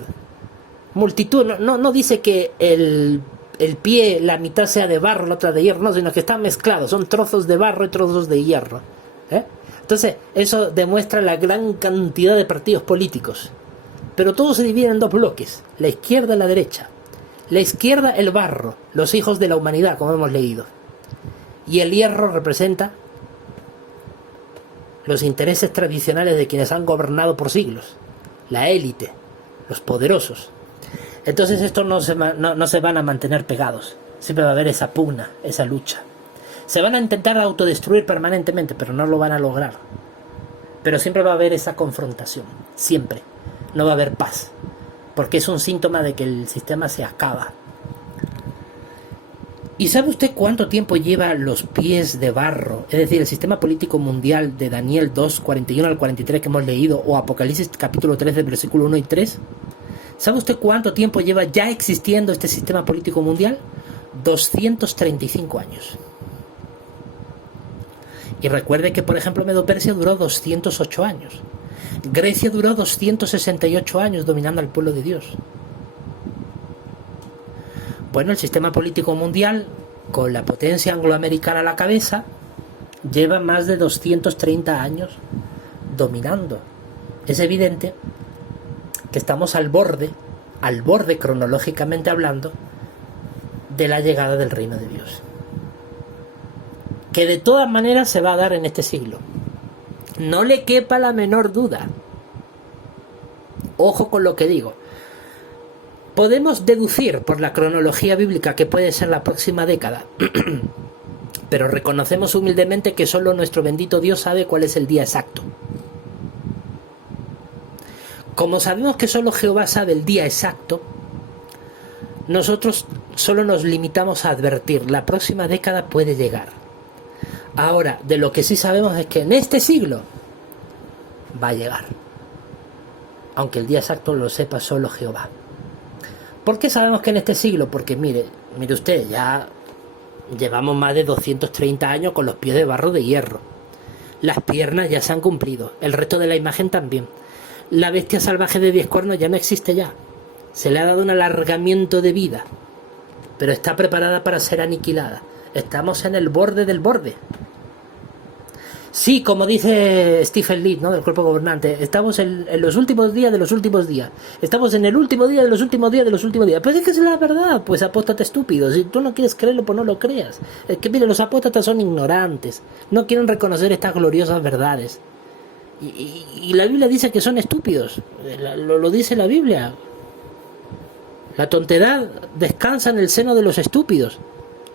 No dice que el pie, la mitad sea de barro, la otra de hierro, no, sino que están mezclados, son trozos de barro y trozos de hierro. Entonces, eso demuestra la gran cantidad de partidos políticos. Pero todos se dividen en dos bloques, la izquierda y la derecha. La izquierda, el barro, los hijos de la humanidad, como hemos leído. Y el hierro representa los intereses tradicionales de quienes han gobernado por siglos, la élite, los poderosos. Entonces estos no se van a mantener pegados, siempre va a haber esa pugna, esa lucha. Se van a intentar autodestruir permanentemente, pero no lo van a lograr. Pero siempre va a haber esa confrontación, siempre. No va a haber paz, porque es un síntoma de que el sistema se acaba. ¿Y sabe usted cuánto tiempo lleva los pies de barro? Es decir, el sistema político mundial de Daniel 2, 41 al 43 que hemos leído, o Apocalipsis capítulo 13, versículo 1 y 3. ¿Sabe usted cuánto tiempo lleva ya existiendo este sistema político mundial? 235 años. Y recuerde que, por ejemplo, Medo-Persia duró 208 años. Grecia duró 268 años dominando al pueblo de Dios. Bueno, el sistema político mundial, con la potencia angloamericana a la cabeza, lleva más de 230 años dominando. Es evidente que estamos al borde cronológicamente hablando, de la llegada del reino de Dios, que de todas maneras se va a dar en este siglo. No le quepa la menor duda. Ojo con lo que digo. Podemos deducir por la cronología bíblica que puede ser la próxima década, pero reconocemos humildemente que solo nuestro bendito Dios sabe cuál es el día exacto. Como sabemos que solo Jehová sabe el día exacto, nosotros solo nos limitamos a advertir, la próxima década puede llegar. Ahora, de lo que sí sabemos es que en este siglo va a llegar, aunque el día exacto lo sepa solo Jehová. ¿Por qué sabemos que en este siglo? Porque mire usted, ya llevamos más de 230 años con los pies de barro de hierro. Las piernas ya se han cumplido, el resto de la imagen también. La bestia salvaje de 10 cuernos ya no existe ya. Se le ha dado un alargamiento de vida, pero está preparada para ser aniquilada. Estamos en el borde del borde. Sí, como dice Stephen Lee, ¿no?, del cuerpo gobernante, estamos en los últimos días de los últimos días. Estamos en el último día de los últimos días de los últimos días. Pues es que es la verdad, pues apóstate estúpido. Si tú no quieres creerlo, pues no lo creas. Es que mire, los apóstatas son ignorantes. No quieren reconocer estas gloriosas verdades. Y la Biblia dice que son estúpidos. Lo dice la Biblia. La tontedad descansa en el seno de los estúpidos.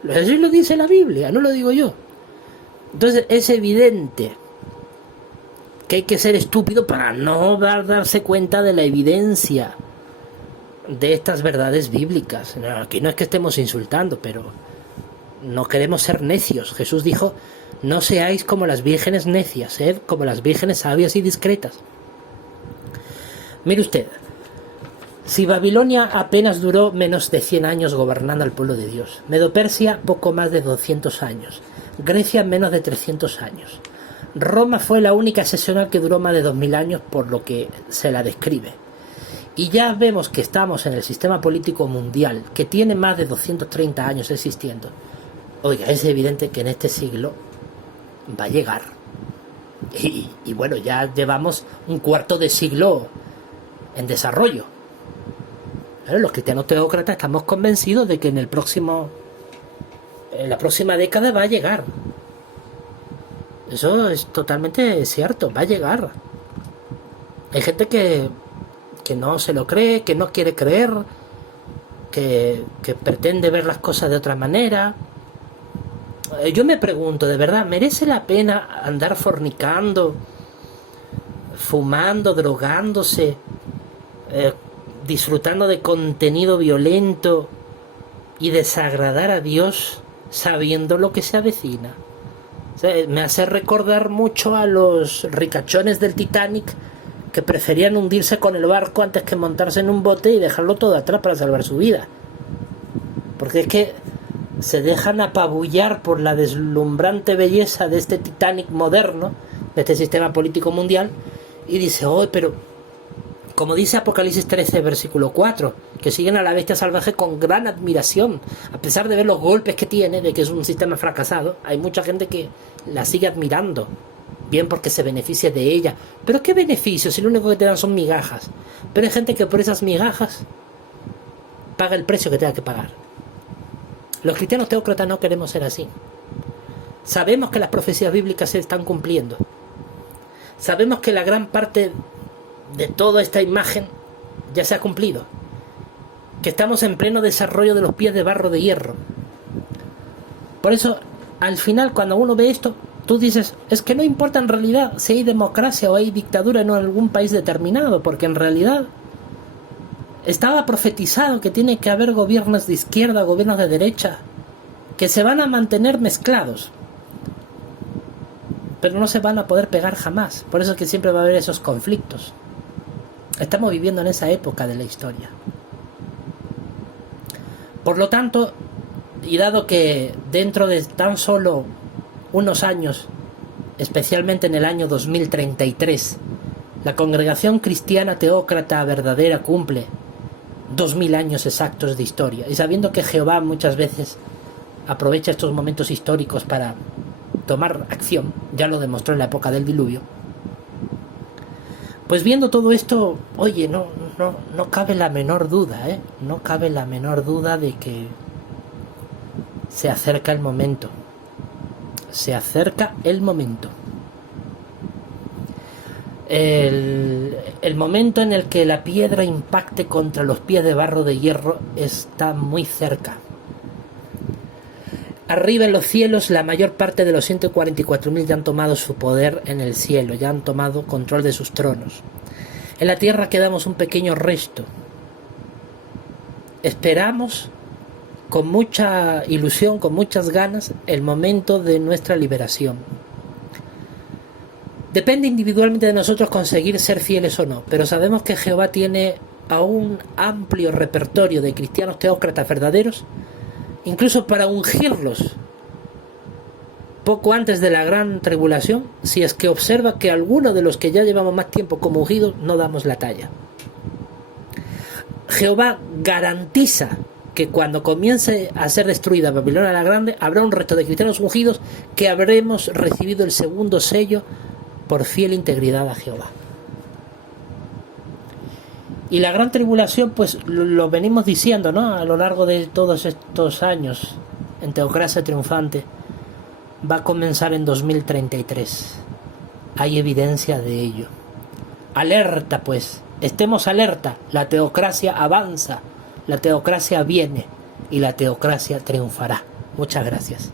Así lo dice la Biblia, no lo digo yo. Entonces es evidente que hay que ser estúpido para no darse cuenta de la evidencia de estas verdades bíblicas. Aquí no es que estemos insultando, pero no queremos ser necios. Jesús dijo: no seáis como las vírgenes necias, sed como las vírgenes sabias y discretas. Mire usted, Si Babilonia apenas duró menos de 100 años gobernando al pueblo de Dios, Medo-Persia poco más de 200 años, Grecia menos de 300 años, Roma fue la única excepcional que duró más de 2000 años por lo que se la describe. Y ya vemos que estamos en el sistema político mundial, que tiene más de 230 años existiendo. Oiga, es evidente que en este siglo va a llegar. Y bueno, ya llevamos un cuarto de siglo en desarrollo. Pero los cristianos teócratas estamos convencidos de que en la próxima década va a llegar. Eso es totalmente cierto, va a llegar. Hay gente que no se lo cree, que no quiere creer, que pretende ver las cosas de otra manera. Yo me pregunto, ¿de verdad merece la pena andar fornicando, fumando, drogándose, disfrutando de contenido violento y desagradar a Dios sabiendo lo que se avecina? O sea, me hace recordar mucho a los ricachones del Titanic que preferían hundirse con el barco antes que montarse en un bote y dejarlo todo atrás para salvar su vida. Porque es que se dejan apabullar por la deslumbrante belleza de este Titanic moderno, de este sistema político mundial, y dice, pero como dice Apocalipsis 13, versículo 4, que siguen a la bestia salvaje con gran admiración, a pesar de ver los golpes que tiene, de que es un sistema fracasado. Hay mucha gente que la sigue admirando, bien porque se beneficia de ella. Pero ¿qué beneficio si lo único que te dan son migajas? Pero hay gente que por esas migajas paga el precio que tenga que pagar. Los cristianos teócratas no queremos ser así. Sabemos que las profecías bíblicas se están cumpliendo. Sabemos que la gran parte de toda esta imagen ya se ha cumplido. Que estamos en pleno desarrollo de los pies de barro de hierro. Por eso, al final, cuando uno ve esto, tú dices, es que no importa en realidad si hay democracia o hay dictadura en algún país determinado, porque en realidad estaba profetizado que tiene que haber gobiernos de izquierda, gobiernos de derecha, que se van a mantener mezclados, pero no se van a poder pegar jamás. Por eso es que siempre va a haber esos conflictos. Estamos viviendo en esa época de la historia. Por lo tanto, y dado que dentro de tan solo unos años, especialmente en el año 2033, la congregación cristiana teócrata verdadera cumple 2000 años exactos de historia, y sabiendo que Jehová muchas veces aprovecha estos momentos históricos para tomar acción, ya lo demostró en la época del diluvio, pues viendo todo esto, oye, no cabe la menor duda, no cabe la menor duda de que se acerca el momento. Se acerca el momento. El momento en el que la piedra impacte contra los pies de barro de hierro está muy cerca. Arriba en los cielos, la mayor parte de los 144.000 ya han tomado su poder en el cielo, ya han tomado control de sus tronos. En la tierra quedamos un pequeño resto. Esperamos con mucha ilusión, con muchas ganas, el momento de nuestra liberación. Depende individualmente de nosotros conseguir ser fieles o no, pero sabemos que Jehová tiene a un amplio repertorio de cristianos teócratas verdaderos, incluso para ungirlos poco antes de la gran tribulación, si es que observa que alguno de los que ya llevamos más tiempo como ungidos no damos la talla. Jehová garantiza que cuando comience a ser destruida Babilonia la Grande, habrá un resto de cristianos ungidos que habremos recibido el segundo sello por fiel integridad a Jehová. Y la gran tribulación, pues lo venimos diciendo, ¿no?, a lo largo de todos estos años en Teocracia Triunfante, va a comenzar en 2033. Hay evidencia de ello. Alerta, pues, estemos alerta, la teocracia avanza, la teocracia viene y la teocracia triunfará. Muchas gracias.